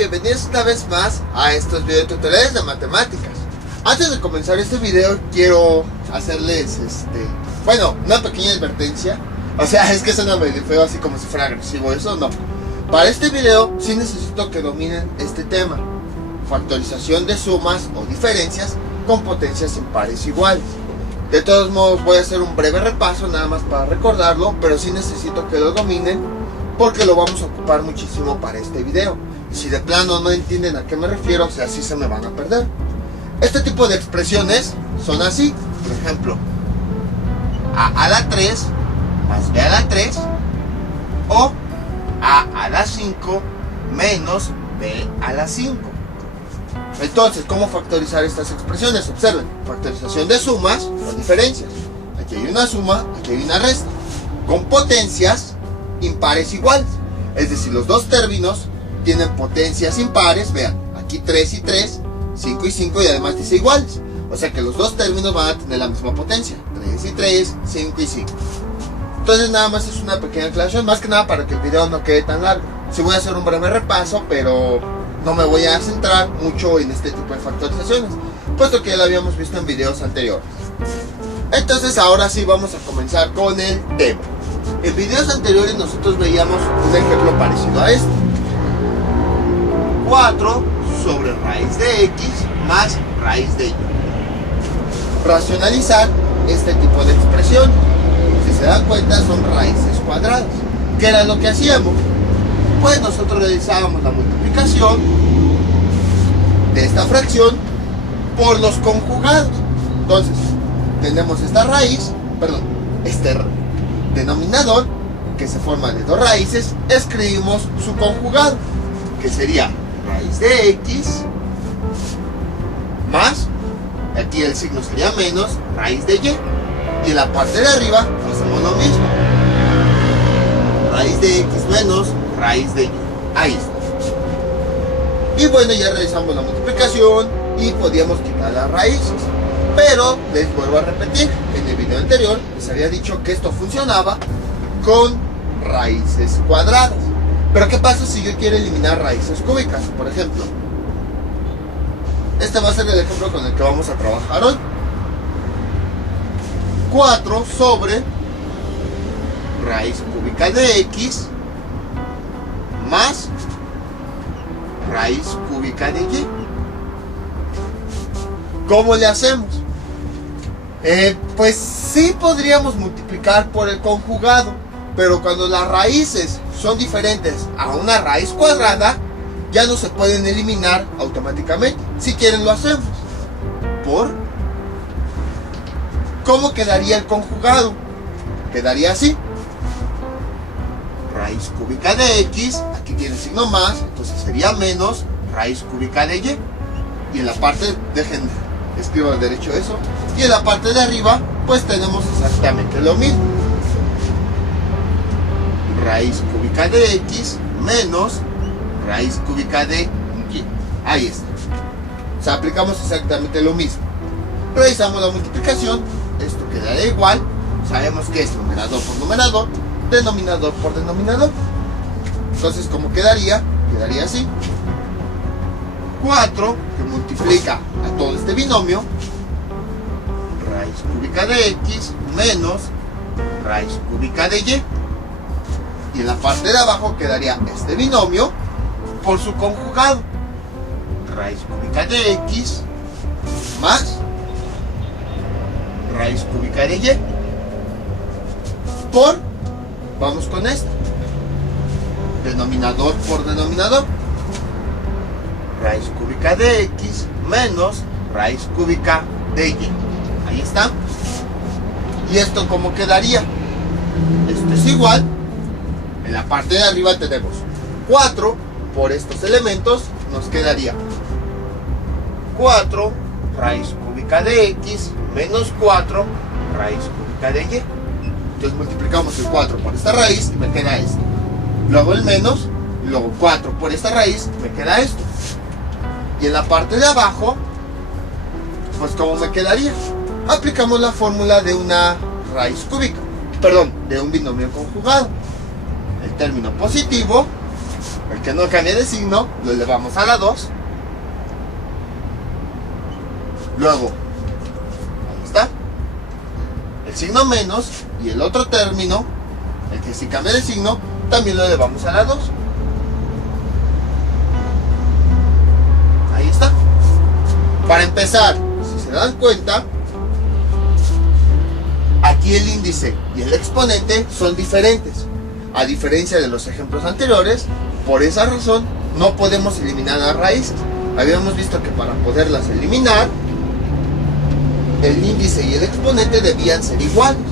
bienvenidos una vez más a estos videotutoriales de matemáticas. Antes de comenzar este video quiero hacerles una pequeña advertencia. O sea, es que suena medio feo, así como si fuera agresivo, eso no. Para este video sí necesito que dominen este tema: factorización de sumas o diferencias con potencias impares iguales. De todos modos voy a hacer un breve repaso nada más para recordarlo, pero sí necesito que lo dominen porque lo vamos a ocupar muchísimo para este video. Y si de plano no entienden a qué me refiero, o sea, sí se me van a perder. Este tipo de expresiones son así. Por ejemplo, a la 3 más b a la 3 o a la 5 menos b a la 5. Entonces, ¿cómo factorizar estas expresiones? Observen, factorización de sumas o diferencias. Aquí hay una suma, aquí hay una resta, con potencias impares iguales. Es decir, los dos términos tienen potencias impares. Vean, aquí 3 y 3, 5 y 5, y además dice iguales. O sea que los dos términos van a tener la misma potencia, 3 y 3, 5 y 5. Entonces nada más es una pequeña aclaración, más que nada para que el video no quede tan largo. Sí voy a hacer un breve repaso, pero no me voy a centrar mucho en este tipo de factorizaciones, puesto que ya lo habíamos visto en videos anteriores. Entonces ahora sí vamos a comenzar con el tema. En videos anteriores nosotros veíamos un ejemplo parecido a este: 4 sobre raíz de x más raíz de y. Racionalizar este tipo de expresión, si se dan cuenta, son raíces cuadradas. ¿Qué era lo que hacíamos? Pues nosotros realizábamos la multiplicación de esta fracción por los conjugados. Entonces tenemos esta raíz, este denominador que se forma de dos raíces. Escribimos su conjugado, que sería raíz de x más, aquí el signo sería menos, raíz de y. Y en la parte de arriba hacemos lo mismo: raíz de x menos raíz de y. Ahí está. Y bueno, ya realizamos la multiplicación y podíamos quitar las raíces. Pero les vuelvo a repetir, en el video anterior les había dicho que esto funcionaba con raíces cuadradas. Pero ¿qué pasa si yo quiero eliminar raíces cúbicas? Por ejemplo, este va a ser el ejemplo con el que vamos a trabajar hoy. 4 sobre raíz cúbica de x más raíz cúbica de y. ¿Cómo le hacemos? Pues sí podríamos multiplicar por el conjugado, pero cuando las raíces son diferentes a una raíz cuadrada, ya no se pueden eliminar automáticamente. Si quieren lo hacemos. ¿Cómo quedaría el conjugado? Quedaría así: raíz cúbica de x, aquí tiene signo más, entonces sería menos raíz cúbica de y. Y en la parte, escribo al derecho eso, y en la parte de arriba pues tenemos exactamente lo mismo: raíz cúbica de x menos raíz cúbica de y. Ahí está. O sea, aplicamos exactamente lo mismo. Realizamos la multiplicación, esto quedará igual. Sabemos que es numerador por numerador, denominador por denominador. Entonces, ¿cómo quedaría? Quedaría así: 4 que multiplica a todo este binomio, raíz cúbica de x menos raíz cúbica de y. Y en la parte de abajo quedaría este binomio por su conjugado: raíz cúbica de x más raíz cúbica de y. Vamos con esto: denominador por denominador, raíz cúbica de x menos raíz cúbica de y. Ahí está. ¿Y esto cómo quedaría? Esto es igual. En la parte de arriba tenemos 4 por estos elementos, nos quedaría 4 raíz cúbica de x menos 4 raíz cúbica de y. Entonces multiplicamos el 4 por esta raíz y me queda esto. Luego el menos, luego 4 por esta raíz, me queda esto. Y en la parte de abajo, pues ¿cómo me quedaría? Aplicamos la fórmula de una raíz cúbica, de un binomio conjugado. El término positivo el que no cambie de signo, lo elevamos a la 2. Luego, ahí está, el signo menos y el otro término, el que sí cambia de signo, también lo elevamos a la 2. Ahí está. Para empezar, si se dan cuenta, aquí el índice y el exponente son diferentes. A diferencia de los ejemplos anteriores, por esa razón no podemos eliminar las raíces. Habíamos visto que para poderlas eliminar, el índice y el exponente debían ser iguales.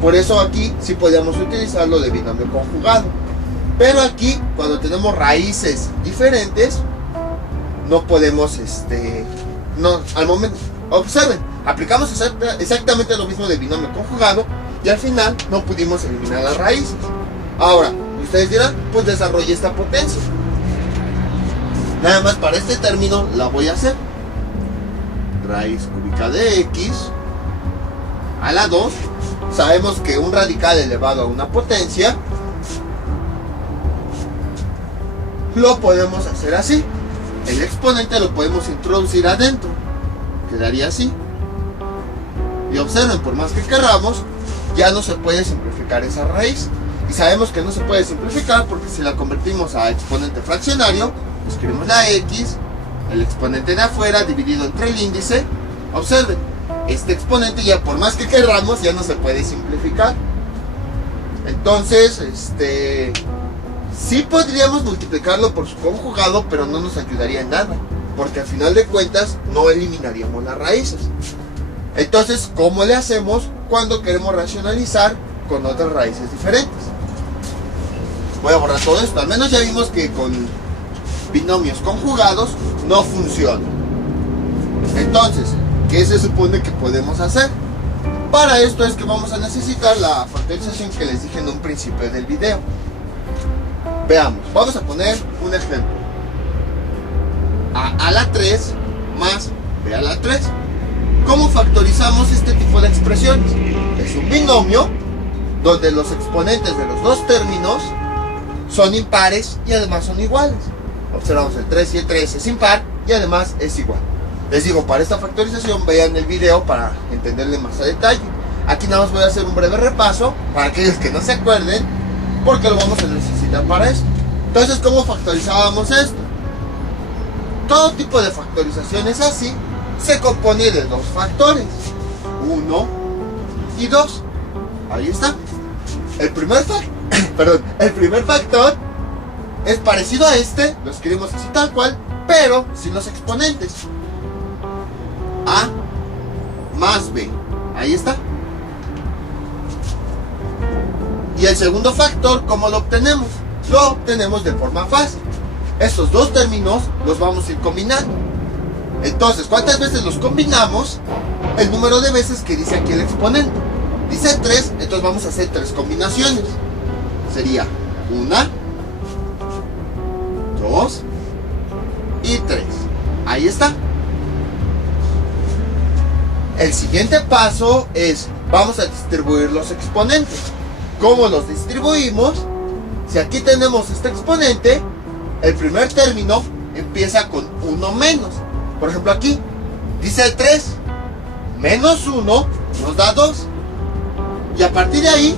Por eso aquí sí podíamos utilizarlo de binomio conjugado. Pero aquí, cuando tenemos raíces diferentes, no podemos, al momento, observen, aplicamos exactamente lo mismo de binomio conjugado y al final no pudimos eliminar las raíces. Ahora, ustedes dirán, pues desarrolle esta potencia. Nada más para este término la voy a hacer. Raíz cúbica de x a la 2. Sabemos que un radical elevado a una potencia lo podemos hacer así. El exponente lo podemos introducir adentro. Quedaría así. Y observen, por más que queramos, ya no se puede simplificar esa raíz. Y sabemos que no se puede simplificar porque si la convertimos a exponente fraccionario, escribimos la x, el exponente de afuera dividido entre el índice. Observen, este exponente ya por más que queramos ya no se puede simplificar. Entonces, sí podríamos multiplicarlo por su conjugado, pero no nos ayudaría en nada, porque al final de cuentas no eliminaríamos las raíces. Entonces, ¿cómo le hacemos cuando queremos racionalizar con otras raíces diferentes? Voy a borrar todo esto. Al menos ya vimos que con binomios conjugados no funciona. Entonces, ¿qué se supone que podemos hacer? Para esto es que vamos a necesitar la factorización que les dije en un principio del video. Veamos, vamos a poner un ejemplo. A la 3 más b a la 3. ¿Cómo factorizamos este tipo de expresiones? Es un binomio donde los exponentes de los dos términos son impares y además son iguales. Observamos el 3 y el 3 es impar y además es igual. Les digo, para esta factorización vean el video para entenderle más a detalle. Aquí nada más voy a hacer un breve repaso para aquellos que no se acuerden, porque lo vamos a necesitar para esto. Entonces, ¿cómo factorizábamos esto? Todo tipo de factorizaciones así se compone de dos factores, 1 y 2. Ahí está. El primer factor es parecido a este, lo escribimos así tal cual, pero sin los exponentes. A más B. Ahí está. Y el segundo factor, ¿cómo lo obtenemos? Lo obtenemos de forma fácil. Estos dos términos los vamos a ir combinando. Entonces, ¿cuántas veces los combinamos? El número de veces que dice aquí el exponente. Dice 3, entonces vamos a hacer 3 combinaciones. Sería 1, 2 y 3. Ahí está. El siguiente paso es, vamos a distribuir los exponentes. ¿Cómo los distribuimos? Si aquí tenemos este exponente, el primer término empieza con 1 menos. Por ejemplo aquí, dice 3, menos 1 nos da 2. Y a partir de ahí,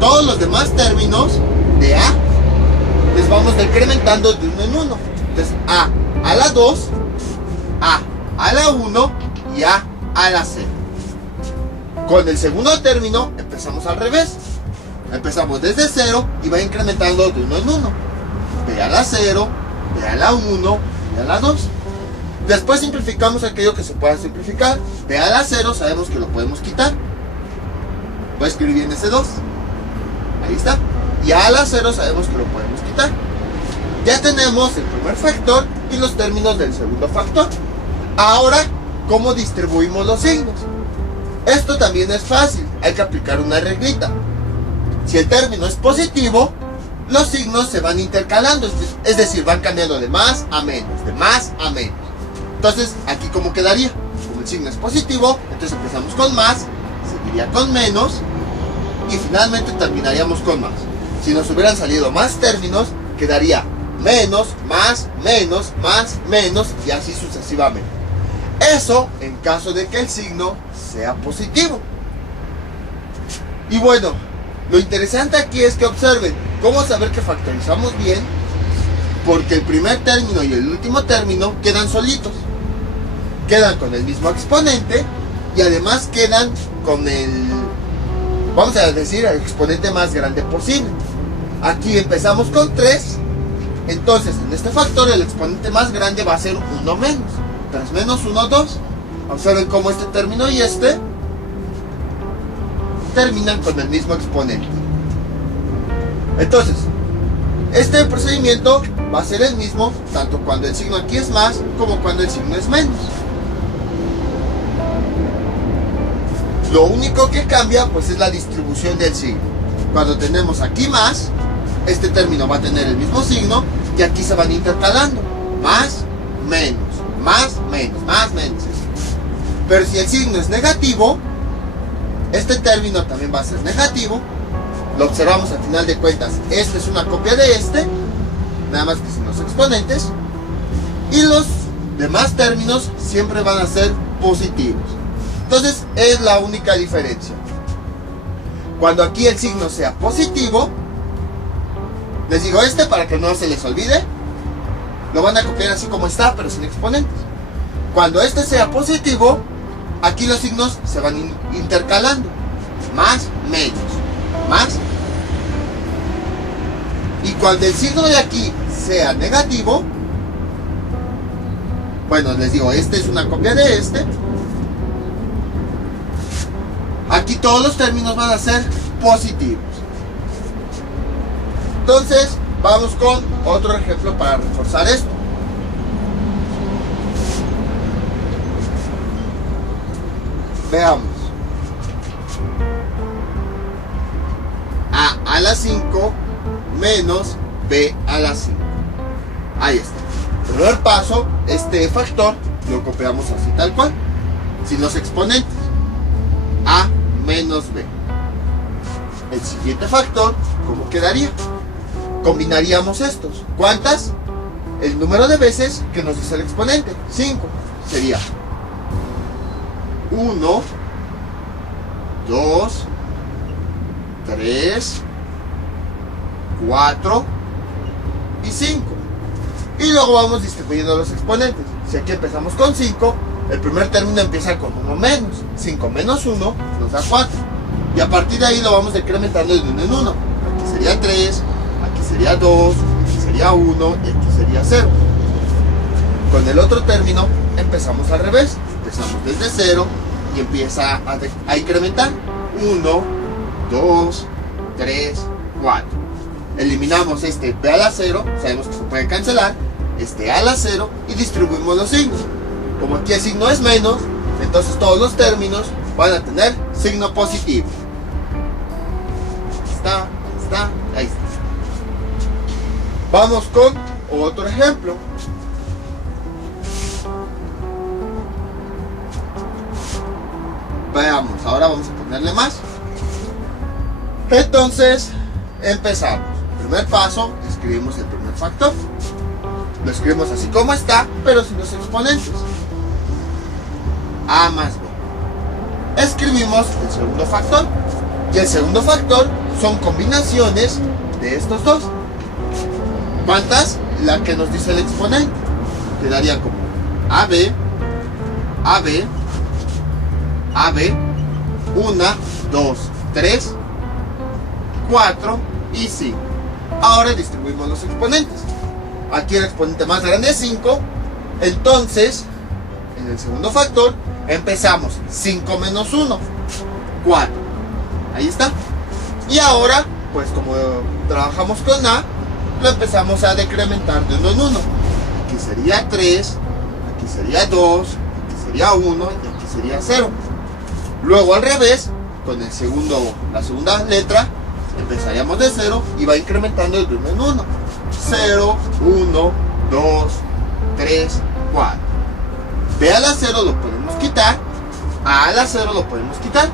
todos los demás términos de A les vamos decrementando de 1 en 1. Entonces a la 2, a la 1 y a la 0. Con el segundo término empezamos al revés. Empezamos desde 0 y va incrementando de 1 en 1. B a la 0, B a la 1 y a la 2. Después simplificamos aquello que se pueda simplificar. B a la 0 sabemos que lo podemos quitar. Voy a escribir bien ese 2. Ahí está. Y a la 0 sabemos que lo podemos quitar. Ya tenemos el primer factor y los términos del segundo factor. Ahora, ¿cómo distribuimos los signos? Esto también es fácil. Hay que aplicar una reglita. Si el término es positivo, los signos se van intercalando. Es decir, van cambiando de más a menos, de más a menos. Entonces, aquí ¿cómo quedaría? Como el signo es positivo, entonces empezamos con más, seguiría con menos y finalmente terminaríamos con más. Si nos hubieran salido más términos, quedaría menos, más, menos, más, menos y así sucesivamente. Eso en caso de que el signo sea positivo. Y bueno, lo interesante aquí es que observen cómo saber que factorizamos bien, porque el primer término y el último término quedan solitos. Quedan con el mismo exponente y además quedan con el, vamos a decir, el exponente más grande posible. Aquí empezamos con 3, entonces en este factor el exponente más grande va a ser 1 menos. 3 menos 1, 2. Observen cómo este término y este terminan con el mismo exponente. Entonces, este procedimiento va a ser el mismo tanto cuando el signo aquí es más como cuando el signo es menos. Lo único que cambia pues es la distribución del signo. Cuando tenemos aquí más, este término va a tener el mismo signo y aquí se van intercalando. Más, menos, más, menos, más, menos. Pero si el signo es negativo, este término también va a ser negativo. Lo observamos al final de cuentas. Este es una copia de este, nada más que sin los exponentes. Y los demás términos siempre van a ser positivos. Entonces es la única diferencia. Cuando aquí el signo sea positivo, les digo este para que no se les olvide, lo van a copiar así como está, pero sin exponentes. Cuando este sea positivo, aquí los signos se van intercalando. Más, menos, más. Y cuando el signo de aquí sea negativo, bueno, les digo, este es una copia de este. Aquí todos los términos van a ser positivos. Entonces, vamos con otro ejemplo para reforzar esto. Veamos. A la 5 menos B a la 5. Ahí está. Primer paso, este factor lo copiamos así tal cual, sin los exponentes. A menos B. El siguiente factor, ¿cómo quedaría? Combinaríamos estos. ¿Cuántas? El número de veces que nos dice el exponente. 5. Sería 1, 2, 3, 4 y 5. Y luego vamos distribuyendo los exponentes. Si aquí empezamos con 5, el primer término empieza con 1 menos. 5 menos 1 nos da 4. Y a partir de ahí lo vamos decrementando de 1 en 1. Aquí sería 3, aquí sería 2, aquí sería 1 y aquí sería 0. Con el otro término empezamos al revés. Empezamos desde 0 y empieza a incrementar. 1, 2, 3, 4. Eliminamos este B a la 0, sabemos que se puede cancelar. Este A a la 0 y distribuimos los signos. Como aquí el signo es menos, entonces todos los términos van a tener signo positivo. Ahí está. Vamos con otro ejemplo. Veamos, ahora vamos a ponerle más. Entonces, empezamos. Primer paso, escribimos el primer factor. Lo escribimos así como está, pero sin los exponentes. A más B. Escribimos el segundo factor. Y el segundo factor son combinaciones de estos dos. ¿Cuántas? La que nos dice el exponente. Quedaría como AB, AB, AB, 1, 2, 3, 4 y 5. Ahora distribuimos los exponentes. Aquí el exponente más grande es 5. Entonces, en el segundo factor, empezamos 5 menos 1, 4. Ahí está. Y ahora, pues como trabajamos con A, lo empezamos a decrementar de 1 en 1. Aquí sería 3, aquí sería 2, aquí sería 1 y aquí sería 0. Luego al revés, con el la segunda letra, empezaríamos de 0 y va incrementando de 1 en 1. 0, 1, 2, 3, 4. B a la 0 lo podemos quitar, A la 0 lo podemos quitar.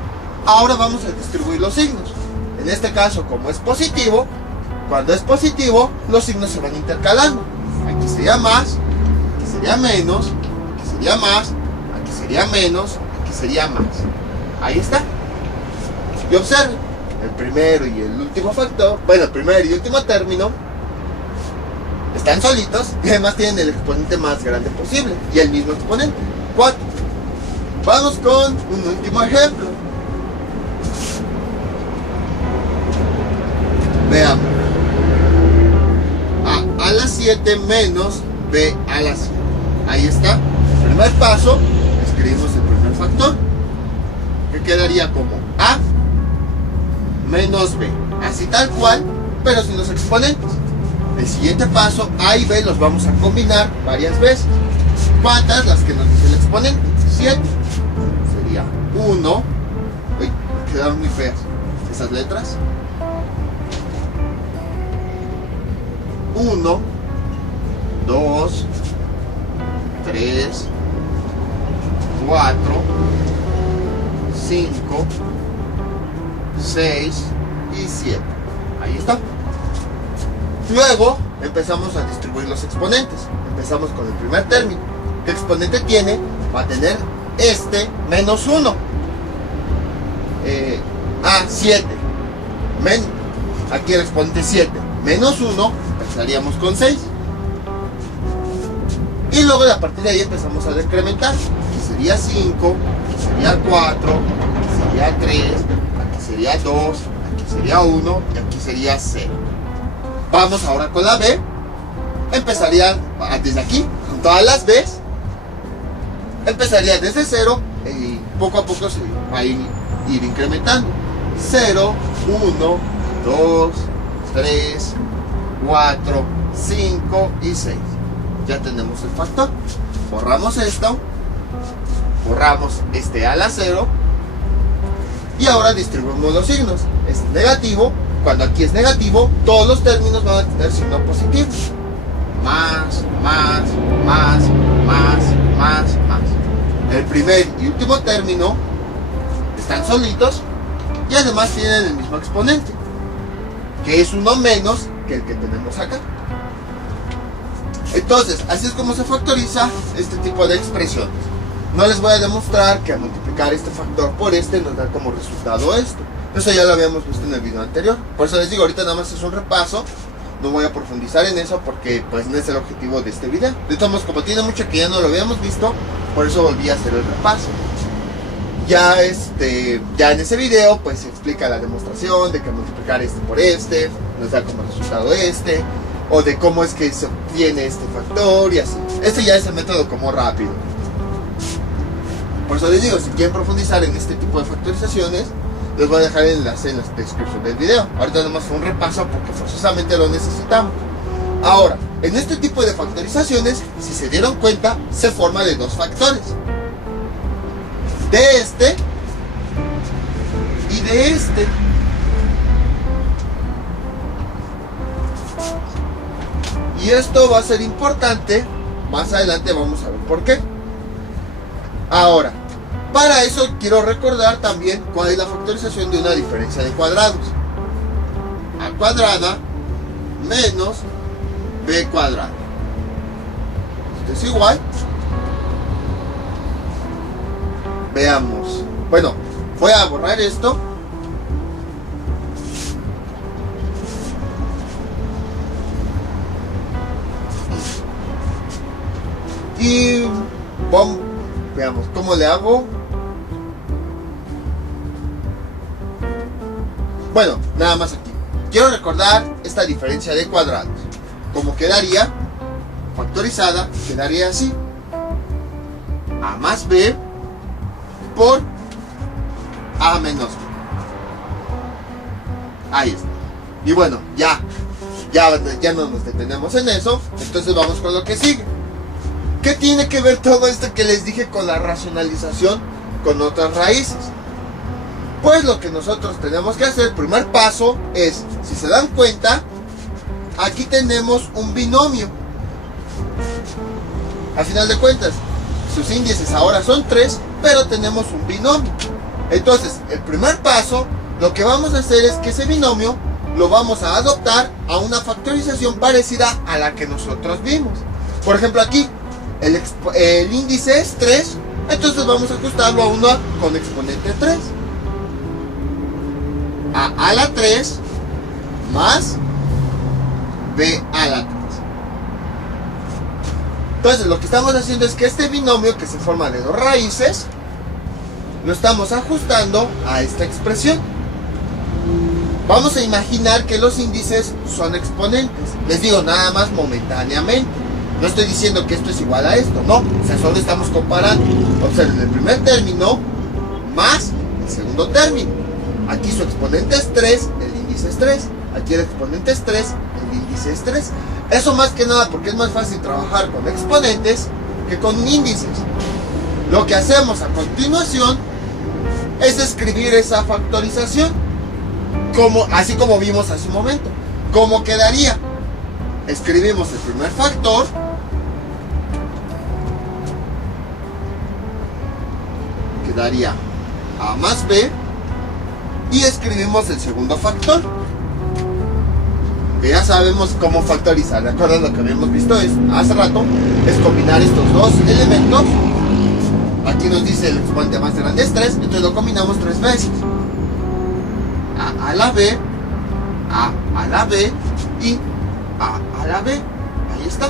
Ahora vamos a distribuir los signos. En este caso, como es positivo, Cuando es positivo, los signos se van intercalando. Aquí sería más, aquí sería menos, aquí sería más, aquí sería menos, aquí sería más. Ahí está. Y observen, el primero y el último factor, bueno, el primer y último término, están solitos y además tienen el exponente más grande posible y el mismo exponente, 4. Vamos con un último ejemplo. Veamos. A la 7 menos B a la 7. Ahí está. Primer paso, escribimos el primer factor, que quedaría como A menos B. Así tal cual, pero sin los exponentes. El siguiente paso, A y B los vamos a combinar varias veces. ¿Cuántas? Las que nos dice el exponente. 7. Sería 1. Uy, quedaron muy feas esas letras. 1, 2, 3, 4, 5, 6 y 7. Ahí está. Luego empezamos a distribuir los exponentes. Empezamos con el primer término. ¿Qué exponente tiene? Va a tener este menos 1. A7. Aquí el exponente 7. Menos 1, empezaríamos con 6. Y luego a partir de ahí empezamos a decrementar. Aquí sería 5, aquí sería 4, aquí sería 3, aquí sería 2, aquí sería 1 y aquí sería 0. Vamos ahora con la B. Empezaría desde aquí, con todas las B's. Empezaría desde 0 y poco a poco se va a ir incrementando. 0, 1, 2, 3, 4, 5 y 6. Ya tenemos el factor. Borramos esto. Borramos este a la 0. Y ahora distribuimos los signos. Es negativo. Cuando aquí es negativo, todos los términos van a tener signo positivo. Más, más, más, más, más, más. El primer y último término están solitos y además tienen el mismo exponente, que es uno menos que el que tenemos acá. Entonces, así es como se factoriza este tipo de expresiones. No les voy a demostrar que al multiplicar este factor por este nos da como resultado esto. Eso ya lo habíamos visto en el video anterior. Por eso les digo, ahorita nada más es un repaso. No voy a profundizar en eso porque pues no es el objetivo de este video. De todos modos, como tiene mucho que ya no lo habíamos visto, por eso volví a hacer el repaso. Ya en ese video pues se explica la demostración de que multiplicar este por este nos da como resultado este, o de cómo es que se obtiene este factor y así. Este ya es el método como rápido. Por eso les digo, si quieren profundizar en este tipo de factorizaciones, les voy a dejar el enlace en la descripción del video. Ahorita nomás fue un repaso porque forzosamente lo necesitamos. Ahora, en este tipo de factorizaciones, si se dieron cuenta, se forma de dos factores. De este y de este. Y esto va a ser importante. Más adelante vamos a ver por qué. Ahora, para eso quiero recordar también cuál es la factorización de una diferencia de cuadrados. A cuadrada menos b cuadrado. Esto es igual. Veamos. Bueno, voy a borrar esto. Y veamos cómo le hago. Bueno, nada más aquí. Quiero recordar esta diferencia de cuadrados. Como quedaría factorizada, quedaría así: a más b por a menos b. Ahí está. Y bueno, ya no nos detenemos en eso. Entonces vamos con lo que sigue. ¿Qué tiene que ver todo esto que les dije con la racionalización con otras raíces? Pues lo que nosotros tenemos que hacer, el primer paso es, si se dan cuenta, aquí tenemos un binomio. Al final de cuentas, sus índices ahora son 3, pero tenemos un binomio. Entonces, el primer paso, lo que vamos a hacer es que ese binomio lo vamos a adoptar a una factorización parecida a la que nosotros vimos. Por ejemplo, aquí el índice es 3, entonces vamos a ajustarlo a uno con exponente 3. A la 3 más b a la 3. Entonces lo que estamos haciendo es que este binomio, que se forma de dos raíces, lo estamos ajustando a esta expresión. Vamos a imaginar que los índices son exponentes. Les digo, nada más momentáneamente. No estoy diciendo que esto es igual a esto, no. O sea, solo estamos comparando. Observen el primer término más el segundo término. Aquí su exponente es 3, el índice es 3. Aquí el exponente es 3, el índice es 3. Eso más que nada porque es más fácil trabajar con exponentes que con índices. Lo que hacemos a continuación es escribir esa factorización, así como vimos hace un momento. ¿Cómo quedaría? Escribimos el primer factor, quedaría a más b, y escribimos el segundo factor, que ya sabemos cómo factorizar. ¿De acuerdo? Lo que habíamos visto hace rato es combinar estos dos elementos. Aquí nos dice el exponente más grande es 3, entonces lo combinamos 3 veces. A la b, a la b y a la b. Ahí está.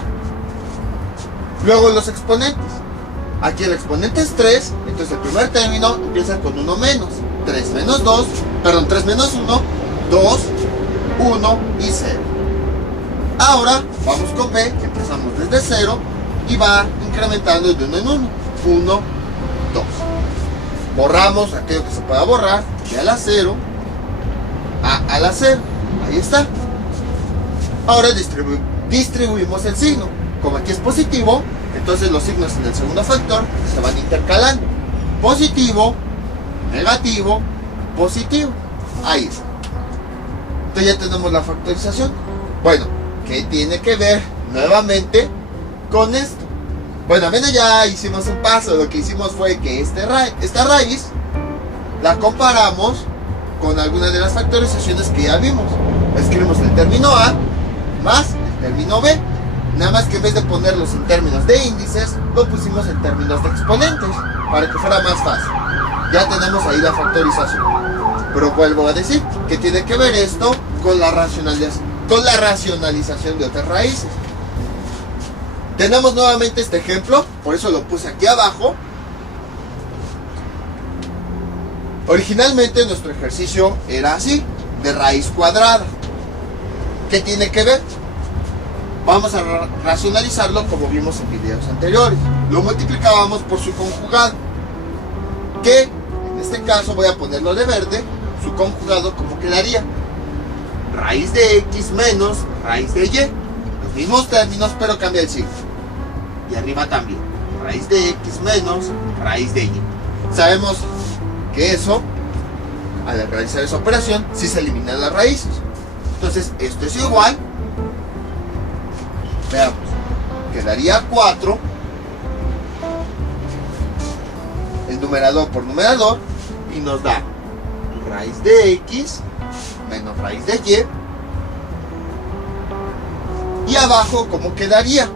Luego los exponentes. Aquí el exponente es 3, entonces el primer término empieza con 1 menos. 3 menos 2, perdón, 3 menos 1, 2, 1 y 0. Ahora vamos con b, que empezamos desde 0 y va incrementando de 1 en 1. 1, 2. Borramos aquello que se pueda borrar, y a la 0, a la 0. Ahí está. Ahora distribuimos el signo. Como aquí es positivo, entonces los signos en el segundo factor se van intercalando. Positivo, negativo, positivo. Ahí está. Entonces ya tenemos la factorización. Bueno, ¿qué tiene que ver nuevamente con esto? Bueno, apenas ya hicimos un paso. Lo que hicimos fue que esta raíz la comparamos con algunas de las factorizaciones que ya vimos. Escribimos el término A más el término B. Nada más que en vez de ponerlos en términos de índices, lo pusimos en términos de exponentes, para que fuera más fácil. Ya tenemos ahí la factorización. Pero vuelvo a decir que tiene que ver esto con la racionalización de otras raíces. Tenemos nuevamente este ejemplo, por eso lo puse aquí abajo. Originalmente nuestro ejercicio era así, de raíz cuadrada. ¿Qué tiene que ver? Vamos a racionalizarlo como vimos en videos anteriores. Lo multiplicábamos por su conjugado, que en este caso voy a ponerlo de verde. Su conjugado, ¿cómo quedaría? Raíz de x menos raíz de y. Los mismos términos, pero cambia el signo. Y arriba también. Raíz de x menos raíz de y. Sabemos que eso, al realizar esa operación, sí se eliminan las raíces. Entonces, esto es igual. Veamos. Quedaría 4. El numerador por numerador. Y nos da raíz de x menos raíz de y. Y abajo, ¿cómo quedaría?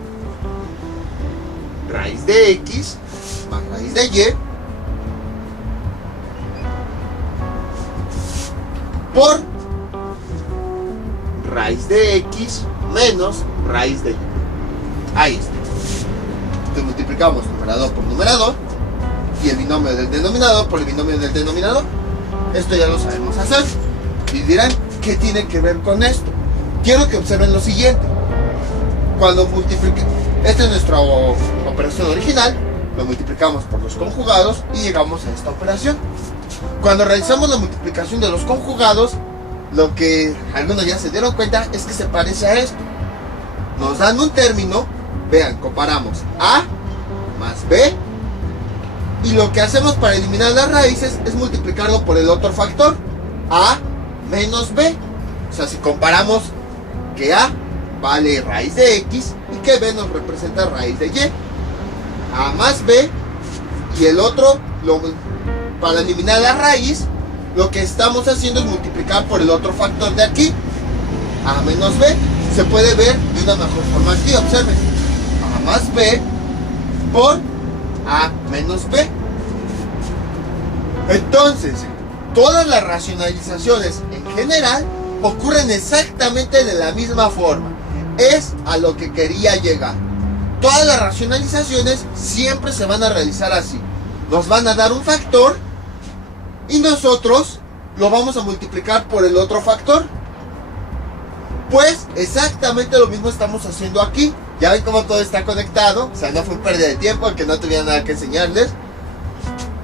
Raíz de x más raíz de y por raíz de x menos raíz de y. Ahí está. Entonces multiplicamos numerador por numerador y el binomio del denominador por el binomio del denominador. Esto ya lo sabemos hacer. Y dirán, ¿qué tiene que ver con esto? Quiero que observen lo siguiente. Cuando multipliquemos, esta es nuestra operación original, lo multiplicamos por los conjugados y llegamos a esta operación. Cuando realizamos la multiplicación de los conjugados, lo que algunos ya se dieron cuenta es que se parece a esto. Nos dan un término, vean, comparamos A más B, y lo que hacemos para eliminar las raíces es multiplicarlo por el otro factor, A menos B. O sea, si comparamos que A vale raíz de x y que b nos representa raíz de y, a más b, y el otro, para eliminar la raíz, lo que estamos haciendo es multiplicar por el otro factor de aquí, A menos B. Se puede ver de una mejor forma aquí, observen. A más B por A menos B. Entonces, todas las racionalizaciones en general ocurren exactamente de la misma forma. Es a lo que quería llegar. Todas las racionalizaciones siempre se van a realizar así. Nos van a dar un factor y nosotros lo vamos a multiplicar por el otro factor. Pues exactamente lo mismo estamos haciendo aquí. Ya ven cómo todo está conectado. O sea, no fue pérdida de tiempo, que no tuviera nada que enseñarles.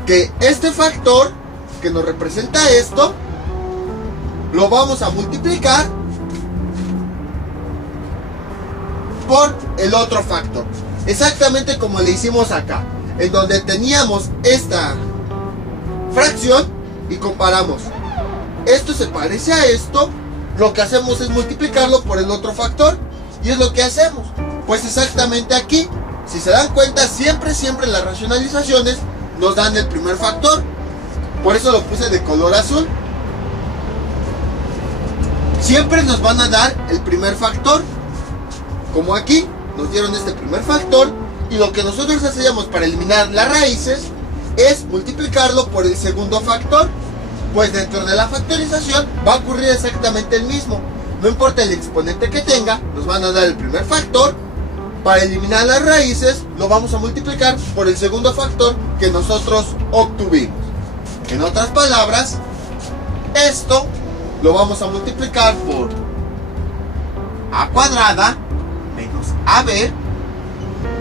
Que este factor que nos representa esto, lo vamos a multiplicar por el otro factor. Exactamente como le hicimos acá, en donde teníamos esta fracción y comparamos. Esto se parece a esto. Lo que hacemos es multiplicarlo por el otro factor. Y es lo que hacemos. Pues exactamente aquí, si se dan cuenta, siempre las racionalizaciones nos dan el primer factor. Por eso lo puse de color azul. Siempre nos van a dar el primer factor. Como aquí, nos dieron este primer factor. Y lo que nosotros hacíamos para eliminar las raíces es multiplicarlo por el segundo factor. Pues dentro de la factorización va a ocurrir exactamente el mismo. No importa el exponente que tenga, nos van a dar el primer factor. Para eliminar las raíces, lo vamos a multiplicar por el segundo factor que nosotros obtuvimos. En otras palabras, esto lo vamos a multiplicar por a cuadrada menos ab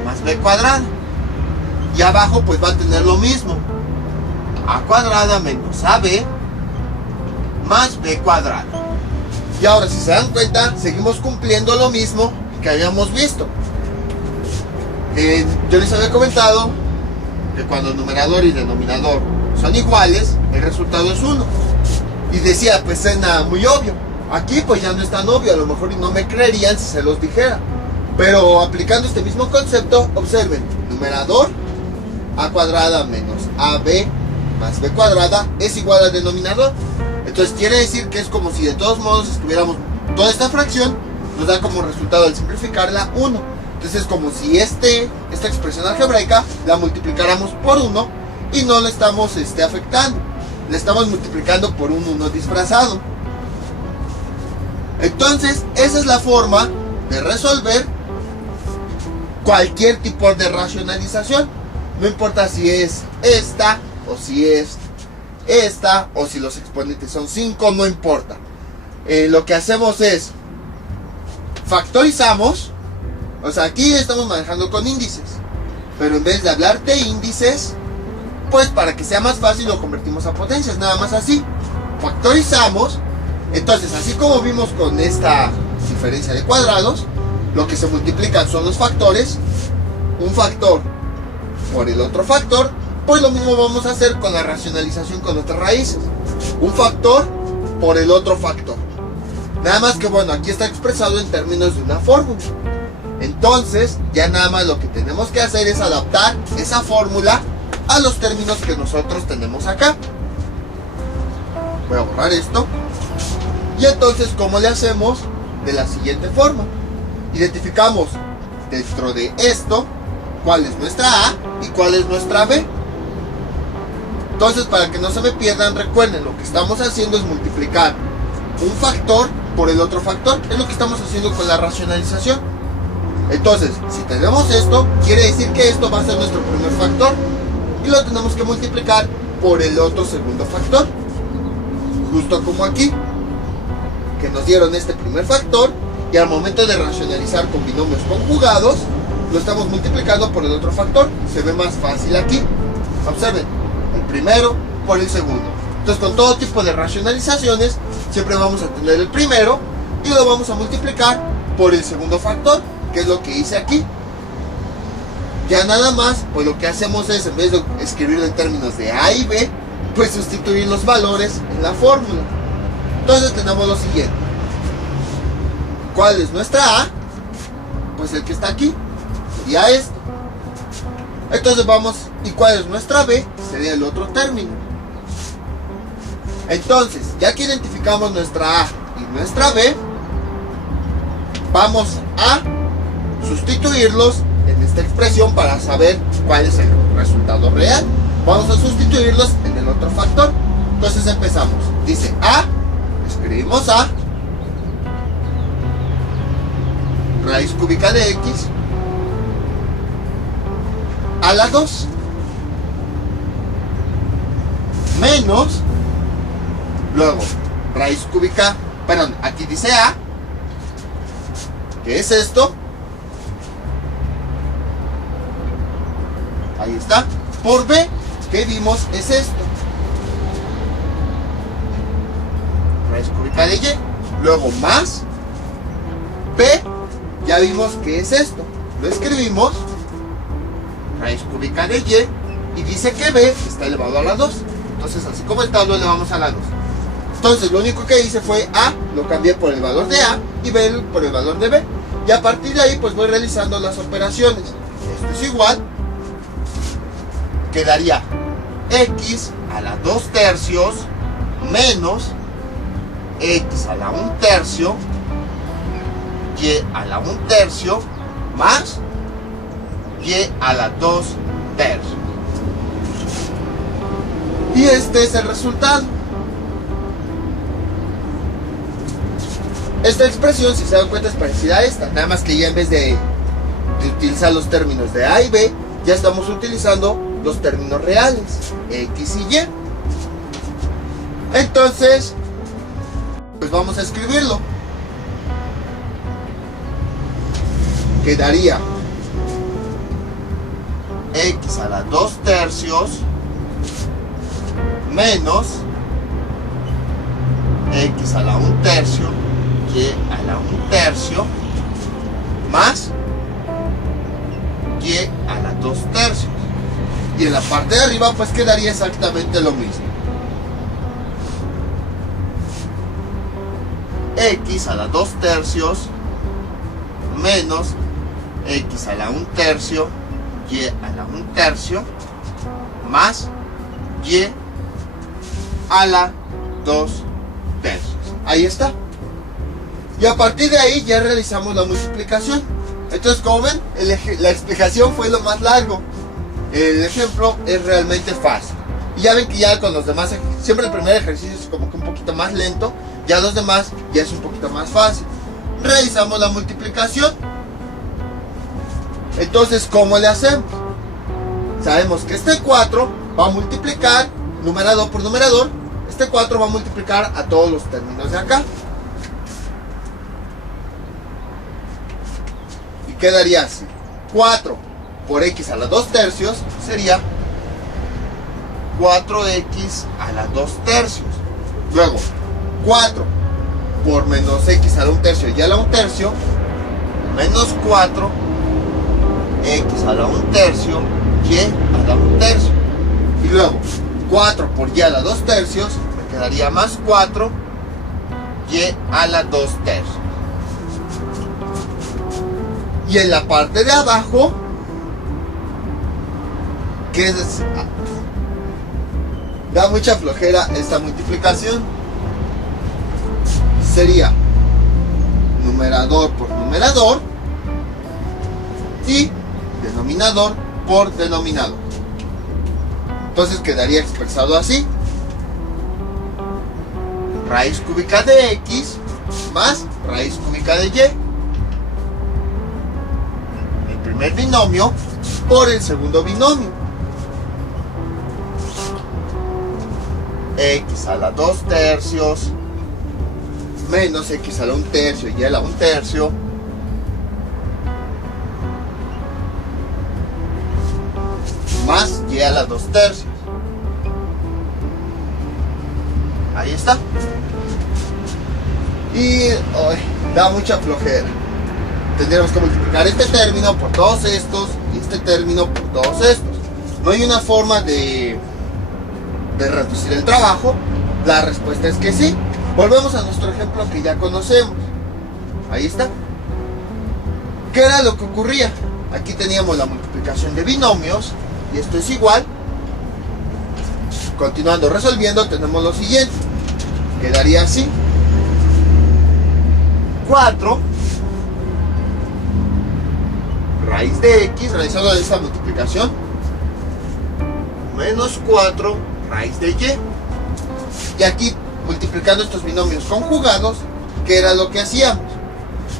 más b cuadrada. Y abajo pues va a tener lo mismo. A cuadrada menos ab más b cuadrada. Y ahora, si se dan cuenta, seguimos cumpliendo lo mismo que habíamos visto. Yo les había comentado que cuando numerador y denominador son iguales, el resultado es 1. Y decía, pues suena muy obvio. Aquí pues ya no es tan obvio, a lo mejor no me creerían si se los dijera. Pero aplicando este mismo concepto, observen, numerador a cuadrada menos ab más b cuadrada es igual al denominador. Entonces quiere decir que es como si de todos modos escribiéramos toda esta fracción, nos da como resultado al simplificarla 1. Entonces es como si esta expresión algebraica la multiplicáramos por 1 y no la estamos afectando. La estamos multiplicando por un 1 disfrazado. Entonces esa es la forma de resolver cualquier tipo de racionalización. No importa si es esta o si es esta o si los exponentes son 5, no importa. Lo que hacemos es factorizamos. O sea, aquí estamos manejando con índices, pero en vez de hablar de índices, pues para que sea más fácil lo convertimos a potencias, nada más así. Factorizamos. Entonces, así como vimos con esta diferencia de cuadrados, lo que se multiplican son los factores. Un factor por el otro factor. Pues lo mismo vamos a hacer con la racionalización con nuestras raíces. Un factor por el otro factor. Nada más que bueno, aquí está expresado en términos de una fórmula. Entonces, ya nada más lo que tenemos que hacer es adaptar esa fórmula a los términos que nosotros tenemos acá. Voy a borrar esto. Y entonces, ¿cómo le hacemos? De la siguiente forma. Identificamos dentro de esto cuál es nuestra A y cuál es nuestra B. Entonces, para que no se me pierdan, recuerden, lo que estamos haciendo es multiplicar un factor por el otro factor. Es lo que estamos haciendo con la racionalización. Entonces, si tenemos esto, quiere decir que esto va a ser nuestro primer factor. Y lo tenemos que multiplicar por el otro segundo factor. Justo como aquí, que nos dieron este primer factor. Y al momento de racionalizar con binomios conjugados, lo estamos multiplicando por el otro factor. Se ve más fácil aquí. Observen, el primero por el segundo. Entonces, con todo tipo de racionalizaciones, siempre vamos a tener el primero y lo vamos a multiplicar por el segundo factor, que es lo que hice aquí. Ya nada más, pues lo que hacemos es, en vez de escribirlo en términos de A y B, pues sustituir los valores en la fórmula. Entonces tenemos lo siguiente. ¿Cuál es nuestra A? Pues el que está aquí, sería este. Entonces vamos, ¿y cuál es nuestra B? Sería el otro término. Entonces, ya que identificamos nuestra A y nuestra B, vamos a sustituirlos en esta expresión para saber cuál es el resultado real. Vamos a sustituirlos en el otro factor. Entonces empezamos. Dice A, escribimos A, raíz cúbica de X a la 2 menos, luego raíz cúbica, perdón, aquí dice A, que es esto, ahí está, por B, que vimos es esto, raíz cúbica de Y, luego más B, ya vimos que es esto, lo escribimos, raíz cúbica de Y, y dice que B está elevado a la 2. Entonces, así como el tablo elevamos a la 2. Entonces, lo único que hice fue A, lo cambié por el valor de A, y B por el valor de B. Y a partir de ahí, pues voy realizando las operaciones. Esto es igual, quedaría X a la 2 tercios menos X a la 1 tercio, Y a la 1 tercio, más Y a la 2 tercios. Y este es el resultado. Esta expresión, si se dan cuenta, es parecida a esta, nada más que ya en vez de utilizar los términos de A y B, ya estamos utilizando los términos reales, X y Y. Entonces, pues vamos a escribirlo. Quedaría X a la 2 tercios menos X a la 1 tercio, Y a la 1 tercio, más Y a la 2 tercios. Y en la parte de arriba pues quedaría exactamente lo mismo. X a la 2 tercios menos X a la 1 tercio, Y a la 1 tercio, más Y a la 2 tercios. Ahí está. Y a partir de ahí ya realizamos la multiplicación. Entonces, como ven, la explicación fue lo más largo. El ejemplo es realmente fácil. Y ya ven que ya con los demás, siempre el primer ejercicio es como que un poquito más lento. Ya los demás ya es un poquito más fácil. Realizamos la multiplicación. Entonces, ¿cómo le hacemos? Sabemos que este 4 va a multiplicar numerador por numerador. Este 4 va a multiplicar a todos los términos de acá. Y quedaría así. 4 por X a la 2 tercios sería 4X a la 2 tercios. Luego, 4 por menos X a la 1 tercio y a la 1 tercio, menos 4 X a la 1 tercio, Y a la 1 tercio. Y luego, 4 por Y a la 2 tercios, me quedaría más 4 Y a la 2 tercios. Y en la parte de abajo, que es, da mucha flojera esta multiplicación, sería numerador por numerador y denominador por denominador. Entonces quedaría expresado así: raíz cúbica de X más raíz cúbica de Y, el primer binomio por el segundo binomio, X a la 2 tercios menos X a la 1 tercio y a la 1 tercio, más Y a la 2 tercios. Ahí está. Y da mucha flojera. Tendríamos que multiplicar este término por todos estos y este término por todos estos. No hay una forma de reducir el trabajo. La respuesta es que sí. Volvemos a nuestro ejemplo que ya conocemos. Ahí está. ¿Qué era lo que ocurría? Aquí teníamos la multiplicación de binomios y esto es igual. Continuando resolviendo, tenemos lo siguiente. Quedaría así: 4 raíz de x, realizando esta multiplicación, menos 4 raíz de y. Y aquí, multiplicando estos binomios conjugados, ¿qué era lo que hacíamos?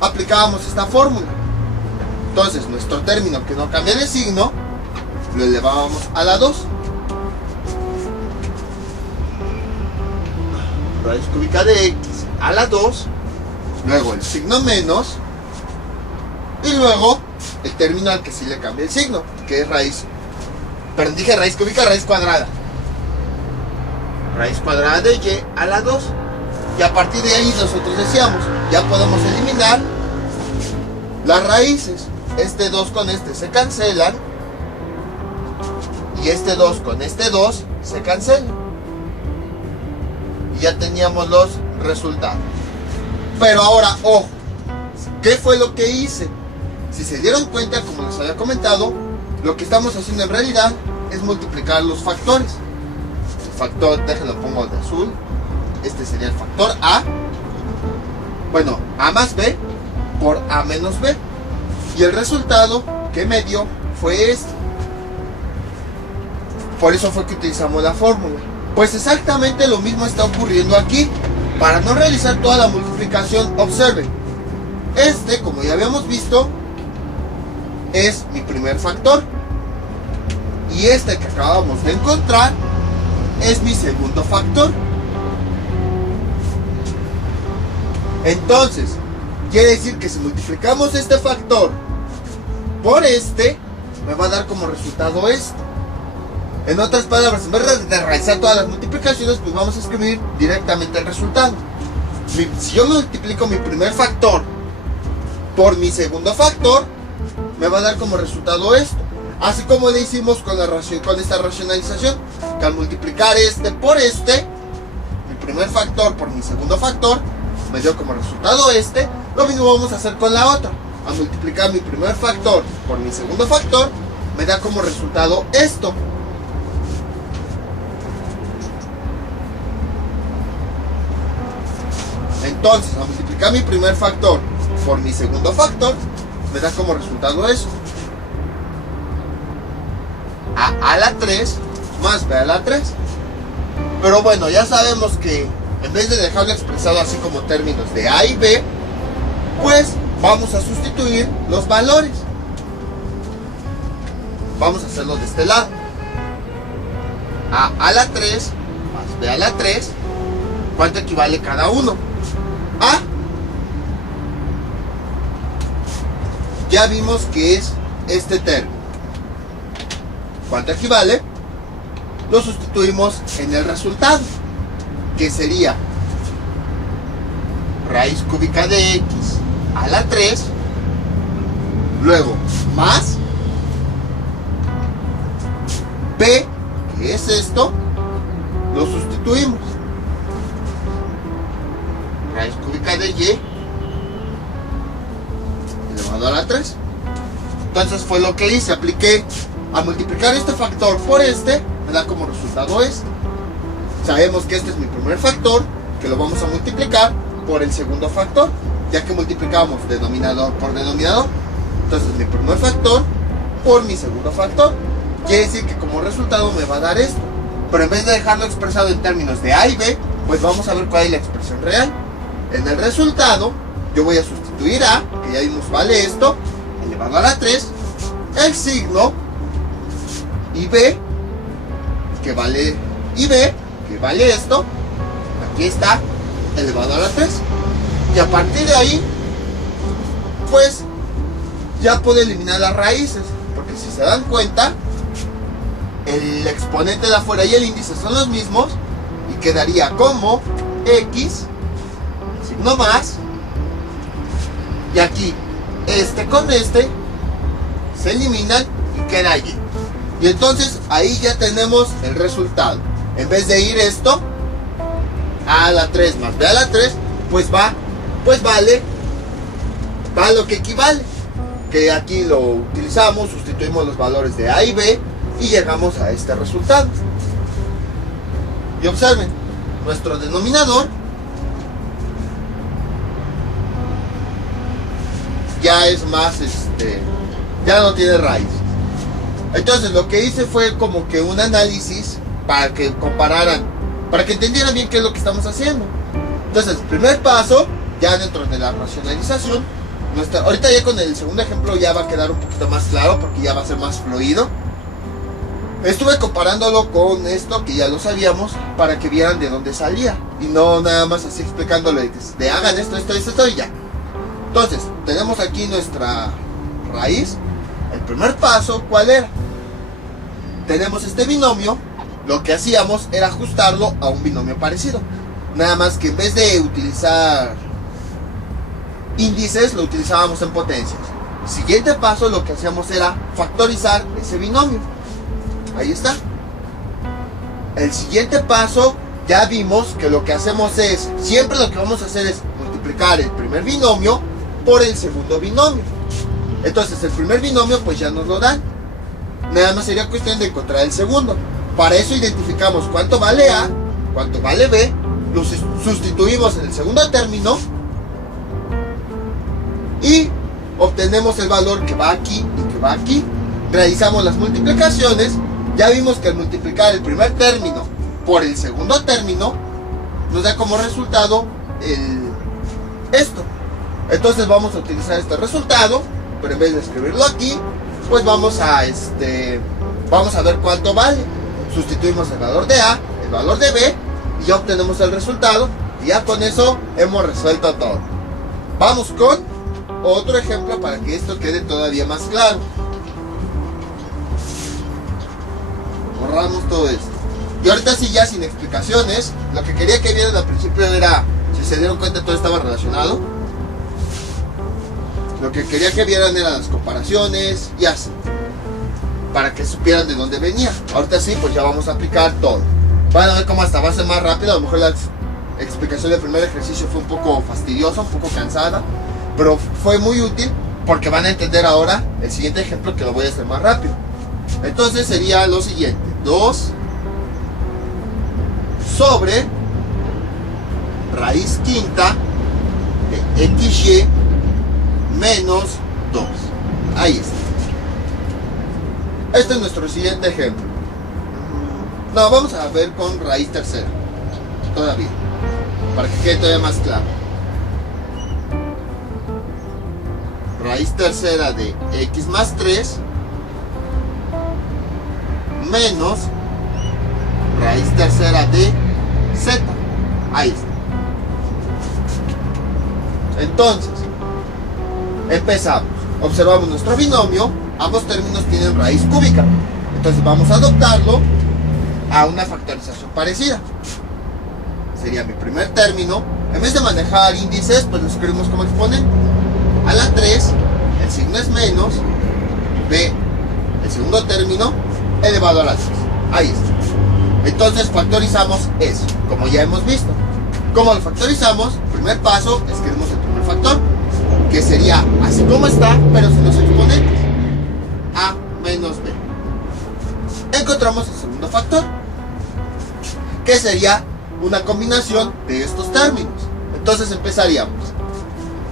Aplicábamos esta fórmula. Entonces, nuestro término que no cambia de signo, lo elevábamos a la 2. Raíz cúbica de x a la 2, luego el signo menos, y luego el término al que sí le cambia el signo, que es raíz, perdón, dije raíz cúbica, raíz cuadrada. Raíz cuadrada de y a la 2. Y a partir de ahí nosotros decíamos, ya podemos eliminar las raíces. Este 2 con este se cancelan, y este 2 con este 2 se cancelan. Y ya teníamos los resultados. Pero ahora, ojo, ¿qué fue lo que hice? Si se dieron cuenta, como les había comentado, lo que estamos haciendo en realidad es multiplicar los factores. El factor, déjenlo pongo de azul. Este sería el factor A. Bueno, A más B por A menos B. Y el resultado que me dio fue este. Por eso fue que utilizamos la fórmula. Pues exactamente lo mismo está ocurriendo aquí. Para no realizar toda la multiplicación, observen. Este, como ya habíamos visto, es mi primer factor. Y este que acabamos de encontrar es mi segundo factor. Entonces, quiere decir que si multiplicamos este factor por este, me va a dar como resultado esto. En otras palabras, en vez de realizar todas las multiplicaciones, pues vamos a escribir directamente el resultado. Si yo multiplico mi primer factor por mi segundo factor, me va a dar como resultado esto. Así como le hicimos con esta racionalización, que al multiplicar este por este, mi primer factor por mi segundo factor, me dio como resultado este. Lo mismo vamos a hacer con la otra. Al multiplicar mi primer factor por mi segundo factor, me da como resultado esto. Entonces, al multiplicar mi primer factor por mi segundo factor, me da como resultado eso. A la 3 más B a la 3. Pero bueno, ya sabemos que en vez de dejarlo expresado así como términos de A y B, pues vamos a sustituir los valores. Vamos a hacerlo de este lado. A la 3 más B a la 3. ¿Cuánto equivale cada uno? A. Ya vimos que es este término. ¿Cuánto equivale? Lo sustituimos en el resultado, que sería raíz cúbica de x a la 3, luego más b, que es esto, lo sustituimos. Raíz cúbica de y elevado a la 3. Entonces fue lo que hice, apliqué. A multiplicar este factor por este, me da como resultado este. Sabemos que este es mi primer factor, que lo vamos a multiplicar por el segundo factor, ya que multiplicamos denominador por denominador. Entonces mi primer factor por mi segundo factor. Quiere decir que como resultado me va a dar esto. Pero en vez de dejarlo expresado en términos de A y B, pues vamos a ver cuál es la expresión real. En el resultado, yo voy a sustituir A, que ya vimos vale esto, elevado a la 3, el signo, y B, que vale esto, aquí está, elevado a la 3. Y a partir de ahí, pues, ya puedo eliminar las raíces, porque si se dan cuenta, el exponente de afuera y el índice son los mismos, y quedaría como X, signo más, y aquí, este con este, se eliminan y queda Y. Y entonces ahí ya tenemos el resultado. En vez de ir esto a la 3 más B a la 3, pues vale lo que equivale. Que aquí lo utilizamos, sustituimos los valores de A y B y llegamos a este resultado. Y observen, nuestro denominador ya es más ya no tiene raíz. Entonces lo que hice fue como que un análisis para que compararan, para que entendieran bien qué es lo que estamos haciendo. Entonces, primer paso, ya dentro de la racionalización, ahorita ya con el segundo ejemplo ya va a quedar un poquito más claro porque ya va a ser más fluido. Estuve comparándolo con esto que ya lo sabíamos para que vieran de dónde salía y no nada más así explicándole de hagan esto y ya. Entonces, tenemos aquí nuestra raíz. El primer paso, ¿cuál era? Tenemos este binomio, lo que hacíamos era ajustarlo a un binomio parecido. Nada más que en vez de utilizar índices, lo utilizábamos en potencias. Siguiente paso, lo que hacíamos era factorizar ese binomio. Ahí está. El siguiente paso, ya vimos que lo que hacemos es, siempre lo que vamos a hacer es multiplicar el primer binomio por el segundo binomio. Entonces el primer binomio pues ya nos lo dan. Nada más sería cuestión de encontrar el segundo. Para eso identificamos cuánto vale A, cuánto vale B, lo sustituimos en el segundo término y obtenemos el valor que va aquí y que va aquí. Realizamos las multiplicaciones. Ya vimos que al multiplicar el primer término por el segundo término nos da como resultado esto. Entonces vamos a utilizar este resultado, pero en vez de escribirlo aquí, pues vamos a ver cuánto vale. Sustituimos el valor de A, el valor de B y ya obtenemos el resultado y ya con eso hemos resuelto todo. Vamos con otro ejemplo para que esto quede todavía más claro. Borramos todo esto. Y ahorita sí, ya sin explicaciones, lo que quería que vieran al principio era, si se dieron cuenta, todo estaba relacionado. Lo que quería que vieran eran las comparaciones y así, para que supieran de dónde venía. Ahorita sí, pues ya vamos a aplicar todo. Van a ver cómo hasta va a ser más rápido. A lo mejor la explicación del primer ejercicio fue un poco fastidiosa, un poco cansada, pero fue muy útil porque van a entender ahora el siguiente ejemplo, que lo voy a hacer más rápido. Entonces sería lo siguiente: 2 sobre raíz quinta de XY menos 2. Ahí está. Este es nuestro siguiente ejemplo. No, vamos a ver con raíz tercera todavía, para que quede todavía más claro. Raíz tercera de X más 3 menos raíz tercera de Z. Ahí está. Entonces, empezamos. Observamos nuestro binomio. Ambos términos tienen raíz cúbica. Entonces vamos a adoptarlo a una factorización parecida. Sería mi primer término. En vez de manejar índices, pues lo escribimos como exponente. A la 3, el signo es menos. B, el segundo término, elevado a la 3. Ahí está. Entonces factorizamos eso, como ya hemos visto. ¿Cómo lo factorizamos? Primer paso, escribimos el primer factor, que sería así como está, pero sin los exponentes. A menos B. Encontramos el segundo factor, que sería una combinación de estos términos. Entonces empezaríamos.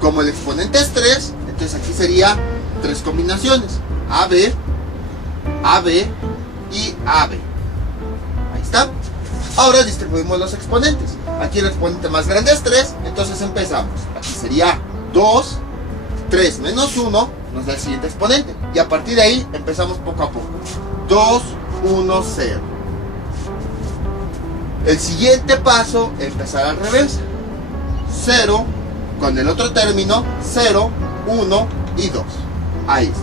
Como el exponente es 3, entonces aquí sería 3 combinaciones: AB, AB y AB. Ahí está. Ahora distribuimos los exponentes. Aquí el exponente más grande es 3, entonces empezamos. Aquí sería 2, 3 menos 1 nos da el siguiente exponente. Y a partir de ahí empezamos poco a poco. 2, 1, 0. El siguiente paso, empezar al revés. 0 con el otro término, 0, 1 y 2. Ahí está.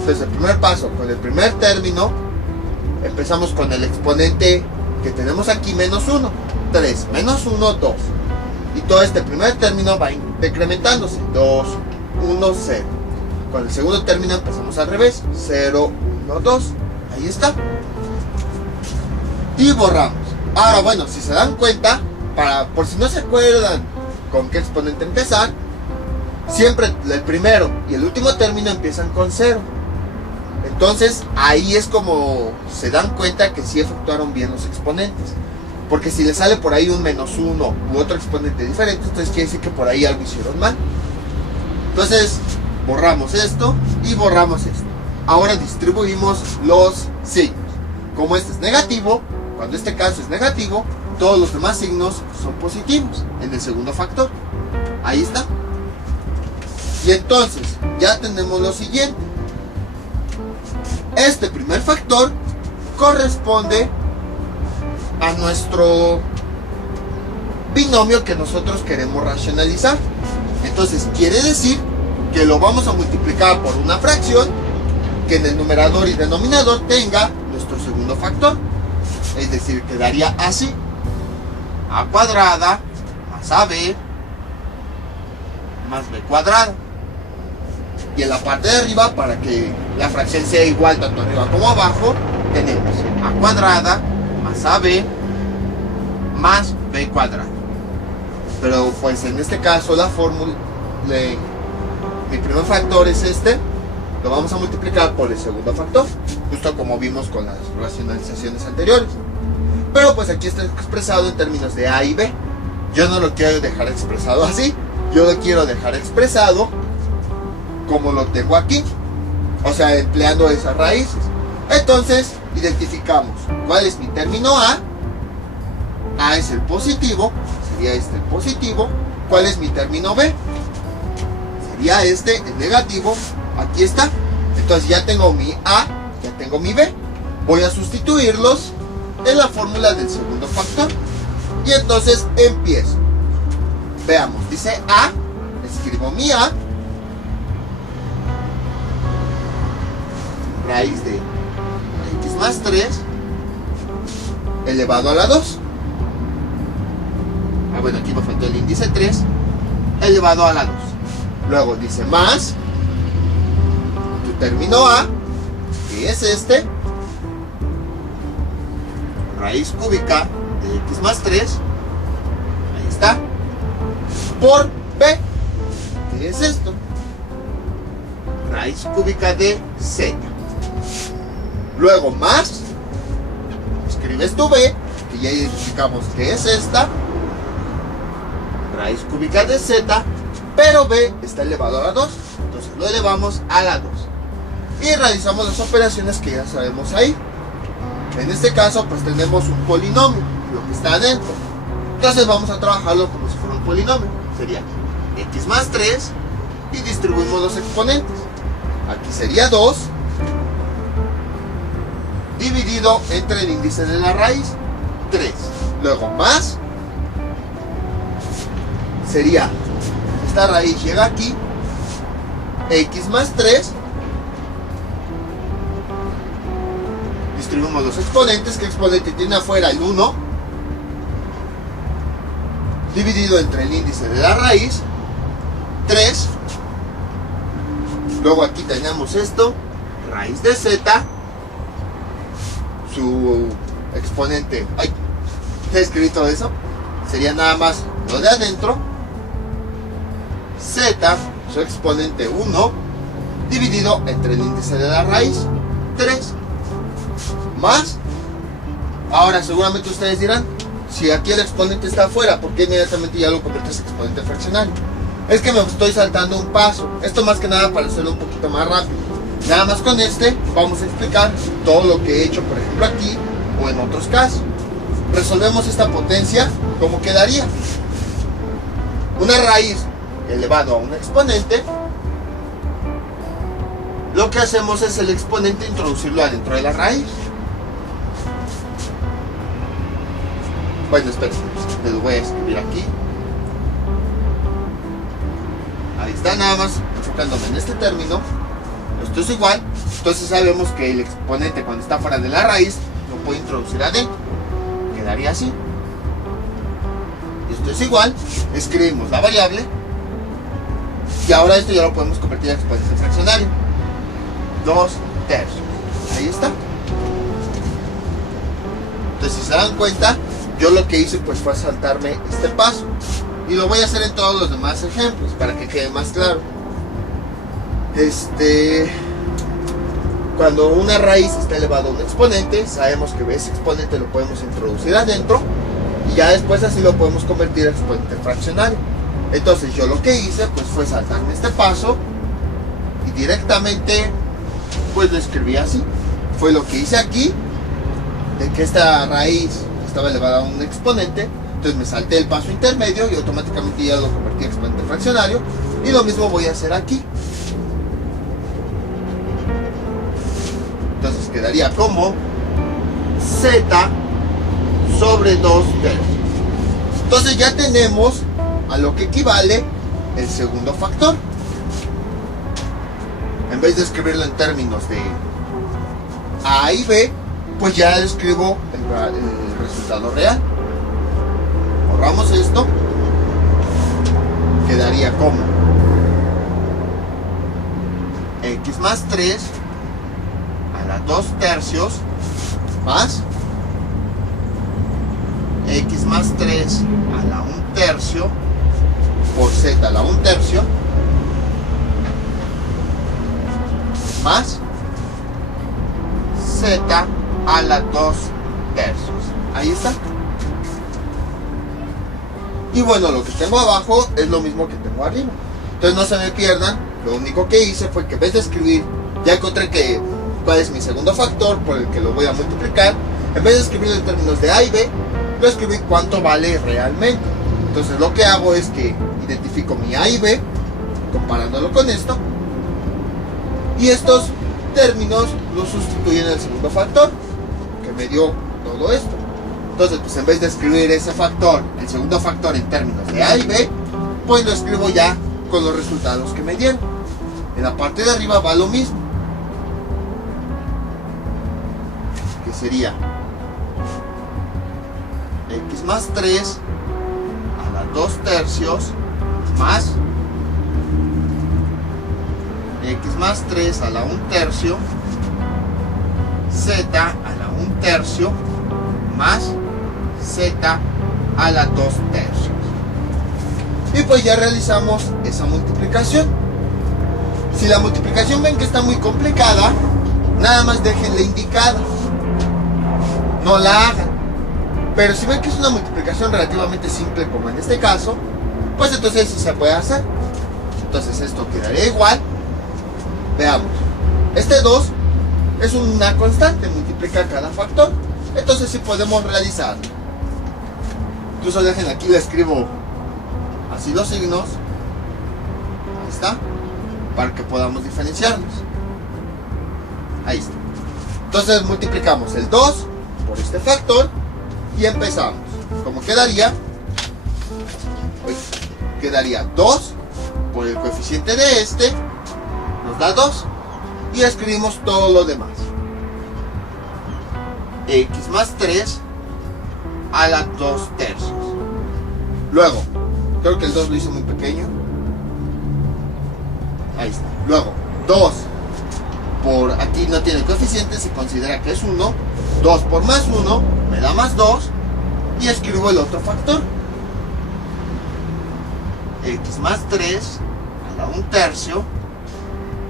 Entonces el primer paso, con el primer término, empezamos con el exponente que tenemos aquí, menos 1. 3 menos 1, 2. Y todo este primer término va decrementándose. 2, 1, 0. Con el segundo término empezamos al revés. 0, 1, 2. Ahí está. Y borramos. Ahora bueno, si se dan cuenta, por si no se acuerdan con qué exponente empezar, siempre el primero y el último término empiezan con 0. Entonces ahí es como se dan cuenta que sí efectuaron bien los exponentes. Porque si le sale por ahí un menos 1 u otro exponente diferente, entonces quiere decir que por ahí algo hicieron mal. Entonces, borramos esto y borramos esto. Ahora distribuimos los signos. Como este es negativo, cuando este caso es negativo, todos los demás signos son positivos en el segundo factor. Ahí está. Y entonces ya tenemos lo siguiente. Este primer factor corresponde a nuestro binomio que nosotros queremos racionalizar. Entonces quiere decir que lo vamos a multiplicar por una fracción que en el numerador y denominador tenga nuestro segundo factor. Es decir, quedaría así: a cuadrada más ab más b cuadrada. Y en la parte de arriba, para que la fracción sea igual tanto arriba como abajo, tenemos a cuadrada más ab más b cuadrada. Pero pues en este caso la fórmula de mi primer factor es este. Lo vamos a multiplicar por el segundo factor, justo como vimos con las racionalizaciones anteriores. Pero pues aquí está expresado en términos de a y b. Yo no lo quiero dejar expresado así. Yo lo quiero dejar expresado como lo tengo aquí, o sea, empleando esas raíces. Entonces identificamos cuál es mi término a. A es el positivo, sería este el positivo. ¿Cuál es mi término b? Sería este el negativo. Aquí está. Entonces ya tengo mi a, ya tengo mi b. Voy a sustituirlos en la fórmula del segundo factor y entonces empiezo. Veamos, dice a, escribo mi a, raíz de x más 3 elevado a la 2. Bueno, aquí me faltó el índice 3 elevado a la 2. Luego dice más tu término a, que es este, raíz cúbica de x más 3, ahí está, por b, que es esto, raíz cúbica de z. Luego más, escribes tu b, que ya identificamos que es esta, raíz cúbica de z, pero b está elevado a la 2, entonces lo elevamos a la 2 y realizamos las operaciones que ya sabemos ahí. En este caso pues tenemos un polinomio, lo que está adentro, entonces vamos a trabajarlo como si fuera un polinomio. Sería x más 3 y distribuimos los exponentes. Aquí sería 2 dividido entre el índice de la raíz, 3. Luego más, sería, esta raíz llega aquí, x más 3, distribuimos los exponentes. ¿Qué exponente tiene afuera? El 1, dividido entre el índice de la raíz, 3. Luego aquí tenemos esto, raíz de z, su exponente, ay, ¿he escrito eso? Sería nada más lo de adentro, z, su exponente 1, dividido entre el índice de la raíz, 3, más. Ahora seguramente ustedes dirán, si aquí el exponente está afuera, ¿por qué inmediatamente ya lo conviertes en exponente fraccionario? Es que me estoy saltando un paso. Esto más que nada para hacerlo un poquito más rápido. Nada más con este vamos a explicar todo lo que he hecho, por ejemplo aquí o en otros casos. Resolvemos esta potencia, ¿cómo quedaría? Una raíz elevado a un exponente. Lo que hacemos es el exponente introducirlo adentro de la raíz. Bueno, esperen, lo voy a escribir aquí. Ahí está, nada más enfocándome en este término. Esto es igual. Entonces sabemos que el exponente cuando está fuera de la raíz lo puedo introducir adentro. Quedaría así. Esto es igual. Escribimos la variable. Y ahora esto ya lo podemos convertir en exponente fraccionario. 2 tercios. Ahí está. Entonces si se dan cuenta, yo lo que hice pues fue saltarme este paso. Y lo voy a hacer en todos los demás ejemplos para que quede más claro. Cuando una raíz está elevada a un exponente, sabemos que ese exponente lo podemos introducir adentro y ya después así lo podemos convertir en exponente fraccionario. Entonces yo lo que hice pues fue saltarme este paso directamente pues lo escribí así. Fue lo que hice aquí, de que esta raíz estaba elevada a un exponente, entonces me salté el paso intermedio y automáticamente ya lo convertí en exponente fraccionario, y lo mismo voy a hacer aquí. Entonces quedaría como z sobre 2 tercios. Entonces ya tenemos a lo que equivale el segundo factor. En vez de escribirlo en términos de A y B, pues ya escribo el resultado real. Borramos esto. Quedaría como x más 3 a la 2 tercios más x más 3 a la 1 tercio por z a la 1 tercio más z a la 2 tercios. Ahí está. Y bueno, lo que tengo abajo es lo mismo que tengo arriba. Entonces no se me pierdan. Lo único que hice fue que en vez de escribir, ya encontré cuál es mi segundo factor por el que lo voy a multiplicar. En vez de escribirlo en términos de A y B, lo escribí cuánto vale realmente. Entonces lo que hago es que identifico mi A y B, comparándolo con esto, y estos términos los sustituyen en el segundo factor, que me dio todo esto. Entonces, pues en vez de escribir ese factor, el segundo factor en términos de A y B, pues lo escribo ya con los resultados que me dieron. En la parte de arriba va lo mismo, que sería x más 3 a la 2 tercios más x más 3 a la 1 tercio z a la 1 tercio más z a la 2 tercios. Y pues ya realizamos esa multiplicación. Si la multiplicación ven que está muy complicada, nada más déjenla indicada, no la hagan. Pero si ven que es una multiplicación relativamente simple, como en este caso, pues entonces sí se puede hacer. Entonces esto quedaría igual. Veamos, este 2 es una constante, multiplica cada factor, entonces sí podemos realizarlo. Incluso dejen aquí, le escribo así los signos, ahí está, para que podamos diferenciarlos. Ahí está. Entonces multiplicamos el 2 por este factor y empezamos. ¿Cómo quedaría? Quedaría 2 por el coeficiente de este, nos da 2, y escribimos todo lo demás. X más 3 a la 2 tercios. Luego, creo que el 2 lo hice muy pequeño. Ahí está. Luego, 2 por aquí no tiene coeficiente, se considera que es 1. 2 por más 1 me da más 2. Y escribo el otro factor. X más 3 a la 1 tercio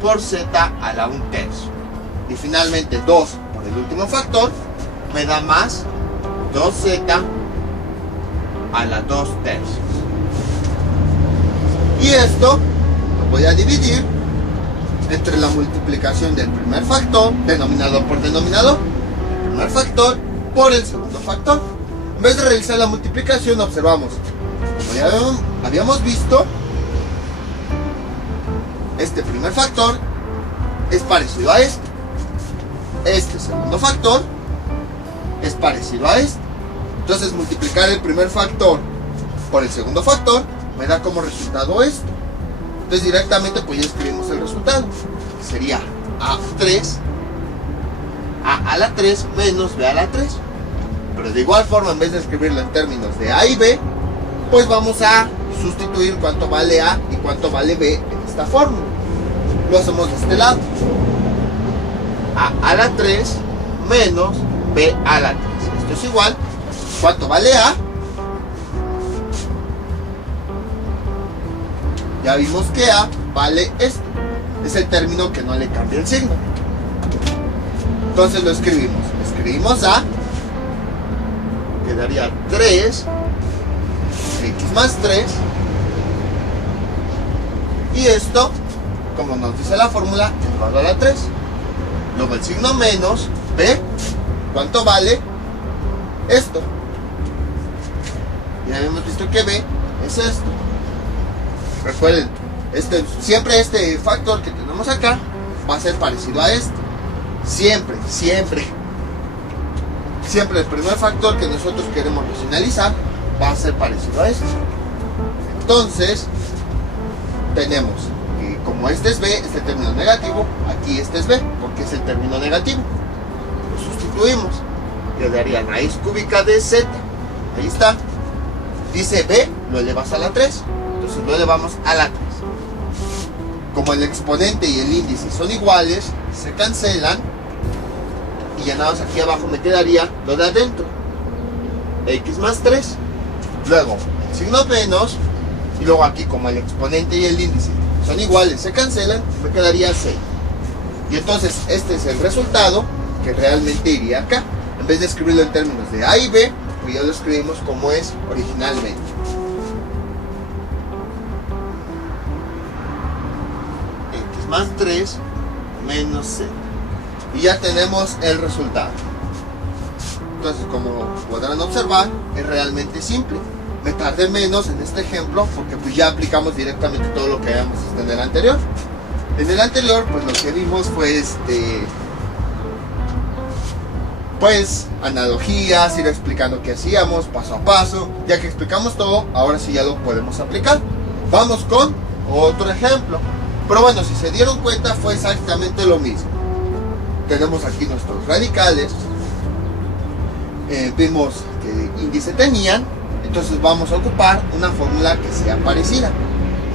por z a la 1 tercio. Y finalmente 2 por el último factor me da más 2z a la 2 tercios. Y esto lo voy a dividir entre la multiplicación del primer factor, denominador por denominador, el primer factor por el segundo factor. En vez de realizar la multiplicación, observamos, como ya habíamos visto, este primer factor es parecido a este. Este segundo factor es parecido a este. Entonces multiplicar el primer factor por el segundo factor me da como resultado esto. Entonces directamente pues ya escribimos el resultado. Sería A3, A la 3 menos B a la 3. Pero de igual forma, en vez de escribirlo en términos de A y B, pues vamos a sustituir cuánto vale A y cuánto vale B en esta fórmula. Lo hacemos de este lado. A la 3 menos B a la 3. Esto es igual. ¿Cuánto vale A? Ya vimos que A vale esto. Es el término que no le cambia el signo. Entonces lo escribimos. Escribimos A. Quedaría 3 x más 3. Y esto como nos dice la fórmula, elevado a la 3. Luego el signo menos, B, ¿cuánto vale? Esto. Ya habíamos visto que B es esto. Recuerden, siempre este factor que tenemos acá va a ser parecido a este. Siempre, siempre. Siempre el primer factor que nosotros queremos racionalizar va a ser parecido a este. Entonces, tenemos que como este es B, este término negativo, aquí este es B, porque es el término negativo. Lo sustituimos. Quedaría raíz cúbica de Z. Ahí está. Dice B, lo elevas a la 3. Entonces lo elevamos a la 3. Como el exponente y el índice son iguales, se cancelan. Y ya nada más aquí abajo me quedaría lo de adentro. X más 3. Luego el signo menos. Y luego aquí como el exponente y el índice son iguales, se cancelan, me quedaría 6. Y entonces este es el resultado que realmente iría acá. En vez de escribirlo en términos de A y B, pues ya lo escribimos como es originalmente. X más 3 menos C. Y ya tenemos el resultado. Entonces, como podrán observar, es realmente simple. Me tardé menos en este ejemplo porque pues ya aplicamos directamente todo lo que habíamos visto en el anterior. En el anterior, pues lo que vimos fue pues analogías, ir explicando qué hacíamos paso a paso. Ya que explicamos todo, ahora sí ya lo podemos aplicar. Vamos con otro ejemplo. Pero bueno, si se dieron cuenta, fue exactamente lo mismo. Tenemos aquí nuestros radicales. Vimos qué índice tenían. Entonces vamos a ocupar una fórmula que sea parecida.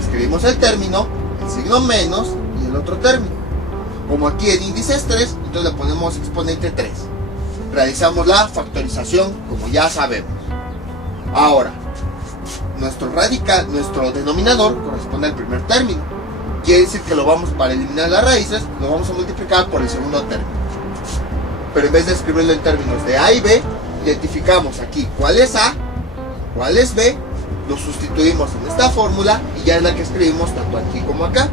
Escribimos el término, el signo menos y el otro término. Como aquí el índice es 3, entonces le ponemos exponente 3. Realizamos la factorización como ya sabemos. Ahora, nuestro denominador corresponde al primer término. Quiere decir que lo vamos, para eliminar las raíces, lo vamos a multiplicar por el segundo término. Pero en vez de escribirlo en términos de A y B, identificamos aquí cuál es A, cuál es B, lo sustituimos en esta fórmula y ya es la que escribimos tanto aquí como acá.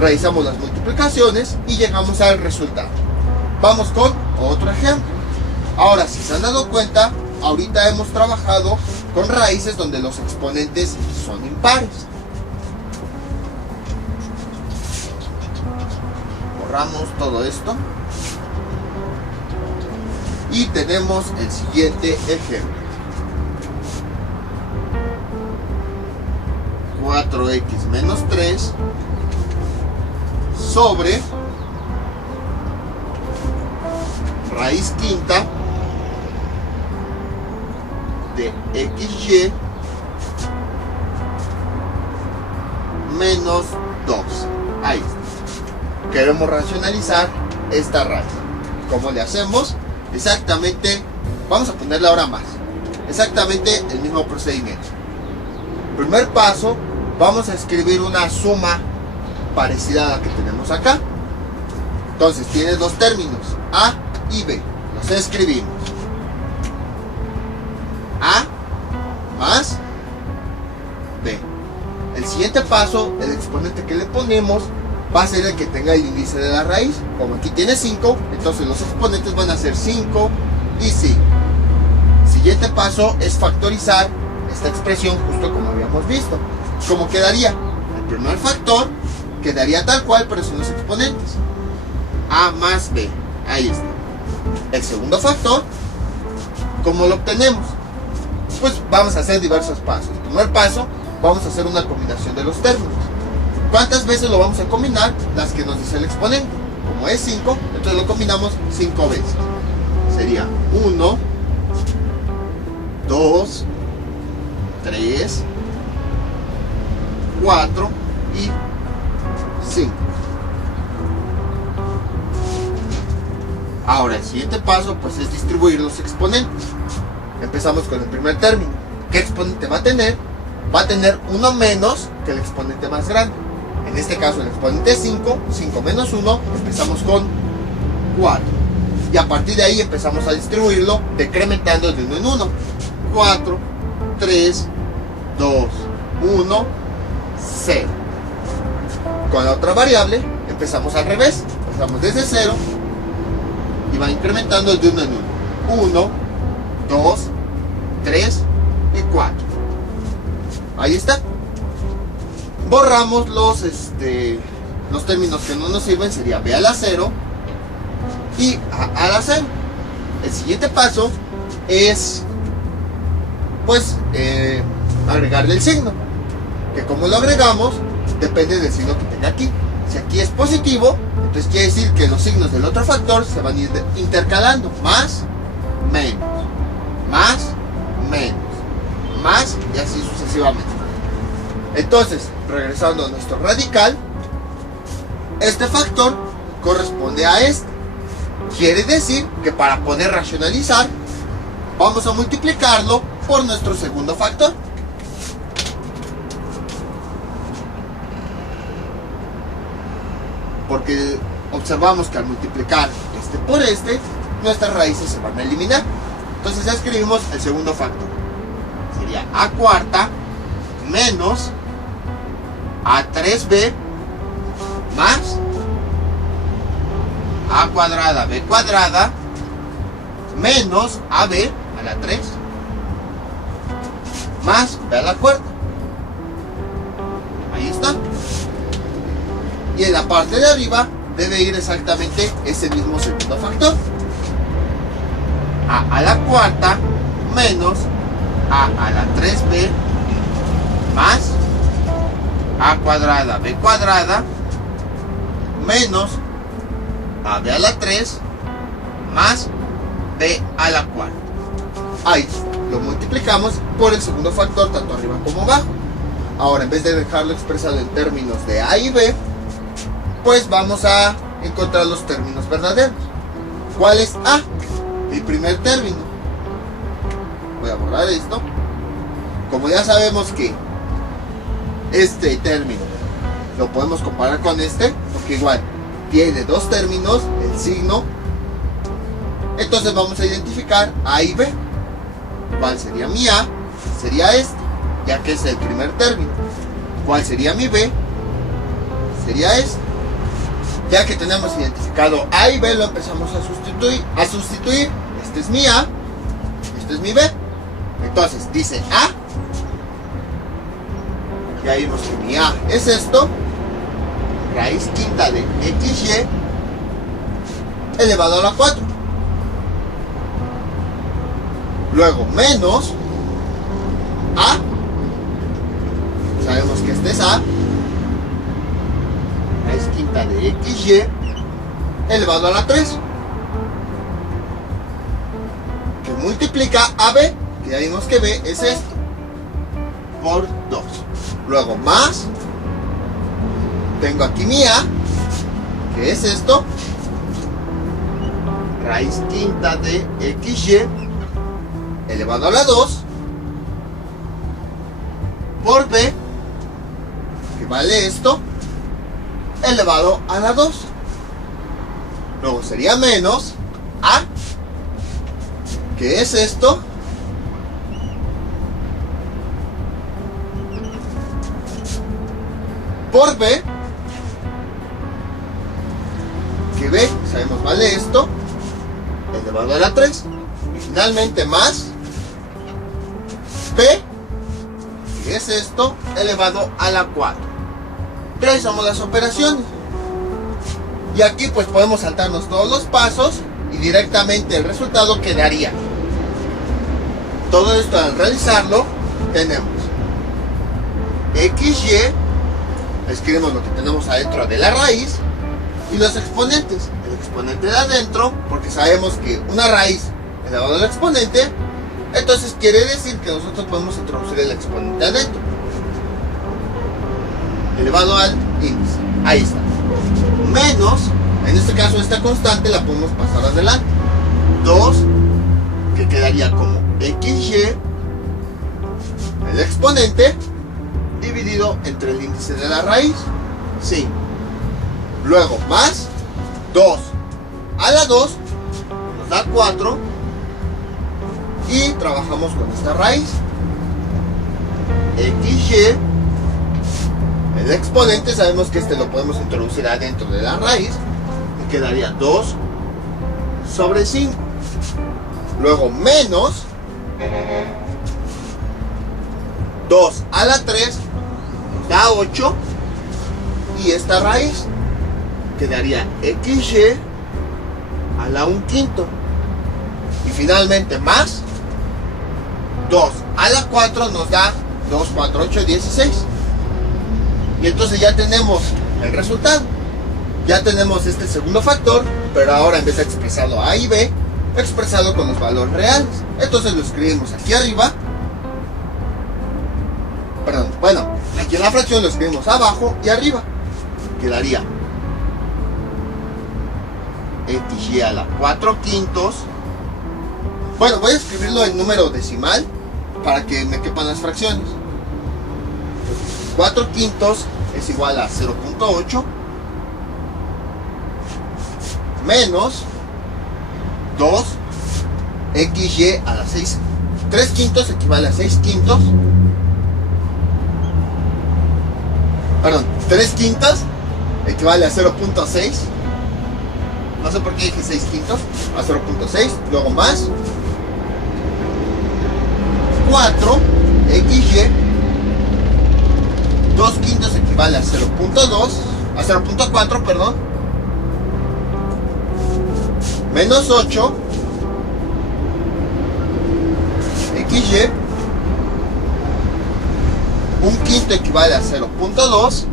Realizamos las multiplicaciones y llegamos al resultado. Vamos con otro ejemplo. Ahora, si se han dado cuenta, ahorita hemos trabajado con raíces donde los exponentes son impares. Borramos todo esto. Y tenemos el siguiente ejemplo. 4x menos 3 sobre raíz quinta de xy menos 2. Ahí está. Queremos racionalizar esta raíz. ¿Cómo le hacemos? Exactamente, vamos a ponerle ahora más. Exactamente el mismo procedimiento. Primer paso, vamos a escribir una suma parecida a la que tenemos acá. Entonces tiene dos términos, A y B. Los escribimos. A más B. El siguiente paso, el exponente que le ponemos va a ser el que tenga el índice de la raíz. Como aquí tiene 5, entonces los exponentes van a ser 5 y 5. El siguiente paso es factorizar esta expresión justo como habíamos visto. ¿Cómo quedaría? El primer factor quedaría tal cual, pero sin los exponentes. A más B. Ahí está. El segundo factor, ¿cómo lo obtenemos? Pues vamos a hacer diversos pasos. El primer paso, vamos a hacer una combinación de los términos. ¿Cuántas veces lo vamos a combinar? Las que nos dice el exponente. Como es 5, entonces lo combinamos 5 veces. Sería 1, 2, 3, 4 y 5. Ahora el siguiente paso pues es distribuir los exponentes. Empezamos con el primer término. ¿Qué exponente va a tener? Va a tener uno menos que el exponente más grande. En este caso el exponente es 5, 5 menos 1, empezamos con 4. Y a partir de ahí empezamos a distribuirlo decrementando de 1 en 1. 4, 3, 2, 1, 0. Con la otra variable empezamos al revés. Empezamos desde 0 y va incrementando de 1 en 1. 1, 2, 3 y 4. Ahí está. Borramos los términos que no nos sirven. Sería b a la 0 y a la 0. El siguiente paso es pues agregarle el signo, que como lo agregamos depende del signo que tenga aquí. Si aquí es positivo, entonces quiere decir que los signos del otro factor se van a ir intercalando. Más, menos, más, menos, más y así sucesivamente. Entonces, regresando a nuestro radical, este factor corresponde a este. Quiere decir que para poder racionalizar, vamos a multiplicarlo por nuestro segundo factor. Porque observamos que al multiplicar este por este, nuestras raíces se van a eliminar. Entonces ya escribimos el segundo factor. Sería a cuarta menos a 3b más a cuadrada b cuadrada menos ab a la 3 más b a la cuarta. Ahí está. Y en la parte de arriba debe ir exactamente ese mismo segundo factor. A la cuarta menos a la 3b más a cuadrada b cuadrada menos a b a la 3 más b a la cuarta. Ahí lo multiplicamos por el segundo factor tanto arriba como abajo. Ahora, en vez de dejarlo expresado en términos de a y b, pues vamos a encontrar los términos verdaderos. ¿Cuál es a? El primer término. Voy a borrar esto. Como ya sabemos que este término lo podemos comparar con este, porque igual tiene dos términos, el signo. Entonces vamos a identificar a y b. ¿Cuál sería mi a? Sería este, ya que es el primer término. ¿Cuál sería mi b? Sería este. Ya que tenemos identificado a y b, lo empezamos a sustituir. Este es mi a, este es mi b. Entonces dice a, ya vimos que mi a es esto, raíz quinta de xy elevado a la 4. Luego menos a, sabemos que este es a, raíz quinta de xy elevado a la 3, que multiplica a b, que ya vimos que b es esto, por 2. Luego más, tengo aquí mi a, que es esto, raíz quinta de xy elevado a la 2, por b, que vale esto, elevado a la 2. Luego sería menos a, que es esto, por b, que b, sabemos vale esto, elevado a la 3. Y finalmente más b, que es esto, elevado a la 4. Realizamos las operaciones. Y aquí pues podemos saltarnos todos los pasos y directamente el resultado quedaría. Todo esto al realizarlo tenemos xy, escribimos lo que tenemos adentro de la raíz, y los exponentes. El exponente de adentro, porque sabemos que una raíz elevado al exponente, entonces quiere decir que nosotros podemos introducir el exponente adentro, elevado al índice. Ahí está. Menos, en este caso esta constante la podemos pasar adelante. 2, que quedaría como xy, el exponente, dividido entre el índice de la raíz. Sí. Luego más 2 a la 2 nos da 4. Y trabajamos con esta raíz. xy el exponente, sabemos que este lo podemos introducir adentro de la raíz y quedaría 2 sobre 5. Luego menos 2 a la 3 da 8 y esta raíz quedaría xy a la 1/5. Y finalmente más 2 a la 4 nos da 2, 4, 8, 16. Y entonces ya tenemos el resultado. Ya tenemos este segundo factor, pero ahora en vez de expresarlo a y b, expresado con los valores reales. Entonces lo escribimos aquí arriba. Perdón, bueno, aquí en la fracción lo escribimos abajo y arriba. Quedaría xy a la 4/5. Bueno, voy a escribirlo en número decimal para que me quepan las fracciones. 4/5 es igual a 0.8 menos 2 xy a la 6. 3/5 equivale a 6/5. Perdón, 3/5 equivale a 0.6. No sé por qué dije 6/5. A 0.6. Luego más 4 xy. 2/5 equivale a 0.2. A 0.4, perdón. Menos 8 xy. 1/5 equivale a 0.2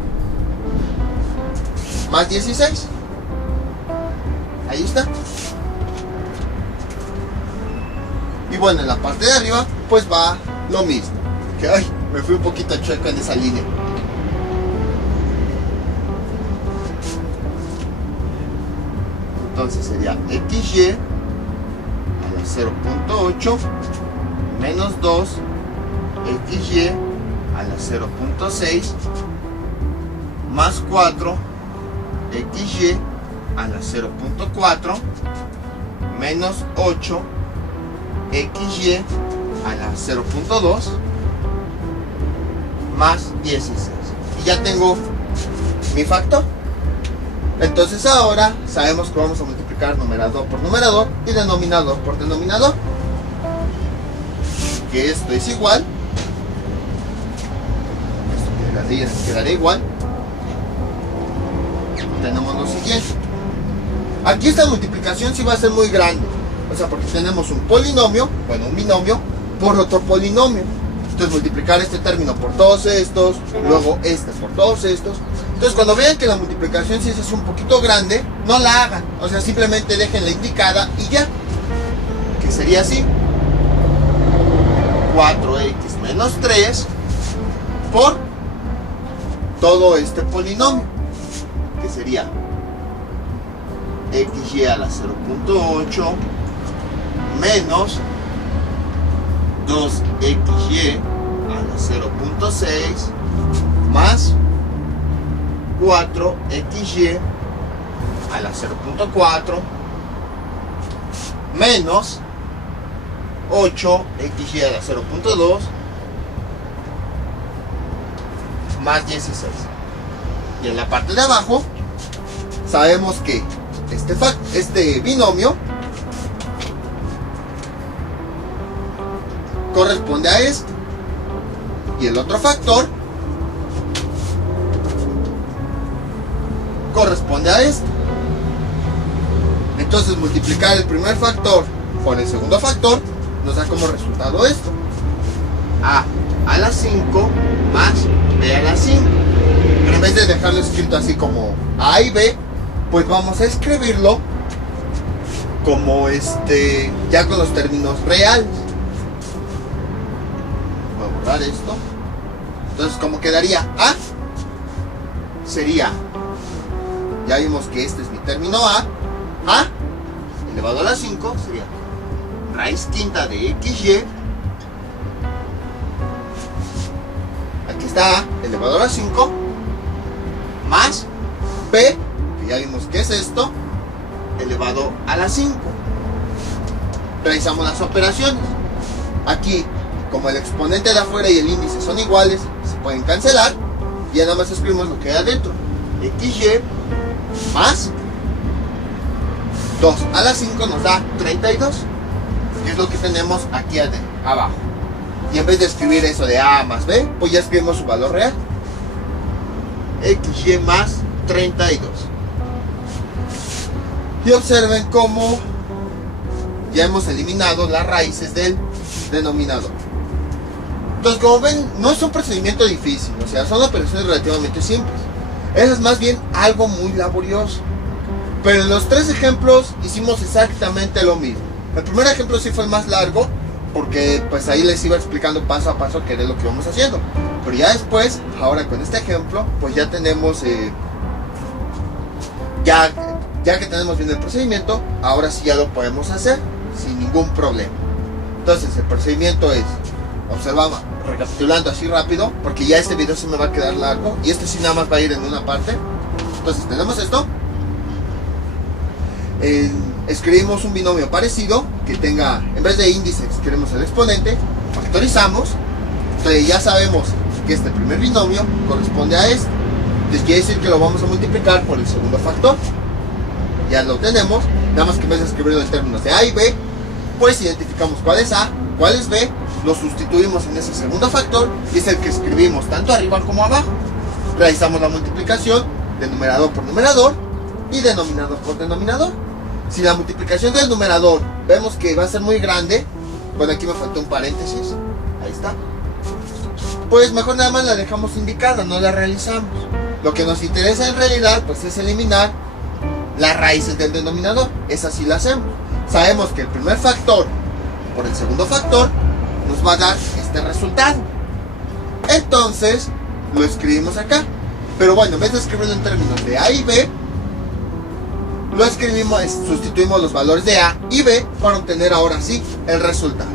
más 16. Ahí está. Y bueno, en la parte de arriba pues va lo mismo. Que ay, me fui un poquito chueco en esa línea. Entonces sería xy a la 0.8 menos 2 xy a la 0.6 más 4 xy a la 0.4 menos 8 xy a la 0.2 más 16. Y ya tengo mi factor. Entonces ahora sabemos que vamos a multiplicar numerador por numerador y denominador por denominador. Que esto es igual. Esto quedaría igual. Tenemos lo siguiente. Aquí esta multiplicación sí va a ser muy grande. O sea, porque tenemos un polinomio, bueno, un binomio, por otro polinomio. Entonces multiplicar este término por todos estos, luego este por todos estos. Entonces cuando vean que la multiplicación sí es un poquito grande, no la hagan. O sea, simplemente dejen la indicada y ya. Que sería así. 4x menos 3 por todo este polinomio. Que sería xy a la 0.8 menos 2xy a la 0.6 más 4xy a la 0.4 menos 8xy a la 0.2 más 16. Y en la parte de abajo sabemos que este binomio corresponde a este y el otro factor corresponde a este. Entonces multiplicar el primer factor por el segundo factor nos da como resultado esto: a la 5 más b a la 5. Pero en vez de dejarlo escrito así como a y b, pues vamos a escribirlo como ya con los términos reales. Voy a borrar esto. Entonces, como quedaría a, sería, ya vimos que este es mi término a elevado a la 5 sería raíz quinta de xy. Aquí está a elevado a la 5 más b, que ya vimos que es esto, elevado a la 5. Realizamos las operaciones. Aquí, como el exponente de afuera y el índice son iguales, se pueden cancelar Y ya nada más escribimos lo que hay adentro. XY más 2 a la 5 nos da 32. Que es lo que tenemos aquí abajo. Y en vez de escribir eso de A más B, pues ya escribimos su valor real. XY más 32. Y observen cómo ya hemos eliminado las raíces del denominador. Entonces, como ven, no es un procedimiento difícil, o sea, son operaciones relativamente simples. Eso es más bien algo muy laborioso. Pero en los 3 ejemplos hicimos exactamente lo mismo. El primer ejemplo sí fue el más largo, porque pues ahí les iba explicando paso a paso qué era lo que íbamos haciendo. Pero ya después, ahora con este ejemplo, pues ya tenemos, ya que tenemos bien el procedimiento, ahora sí ya lo podemos hacer sin ningún problema. Entonces el procedimiento es, observamos, recapitulando así rápido, porque ya este video se me va a quedar largo, y este sí nada más va a ir en una parte. Entonces tenemos esto. Escribimos un binomio parecido que tenga, en vez de índice escribimos el exponente, factorizamos. Entonces ya sabemos que este primer binomio corresponde a este, entonces quiere decir que lo vamos a multiplicar por el segundo factor. Ya lo tenemos, nada más que en vez de escribirlo en términos de A y B, pues identificamos cuál es A, cuál es B, lo sustituimos en ese segundo factor y es el que escribimos tanto arriba como abajo. Realizamos la multiplicación de numerador por numerador y denominador por denominador. Si la multiplicación del numerador vemos que va a ser muy grande, bueno, aquí me faltó un paréntesis, ahí está, pues mejor nada más la dejamos indicada, no la realizamos. Lo que nos interesa en realidad pues es eliminar las raíces del denominador. Esa sí la hacemos. Sabemos que el primer factor por el segundo factor nos va a dar este resultado, entonces lo escribimos acá. Pero bueno, en vez de escribirlo en términos de A y B, lo escribimos, sustituimos los valores de A y B para obtener ahora sí el resultado.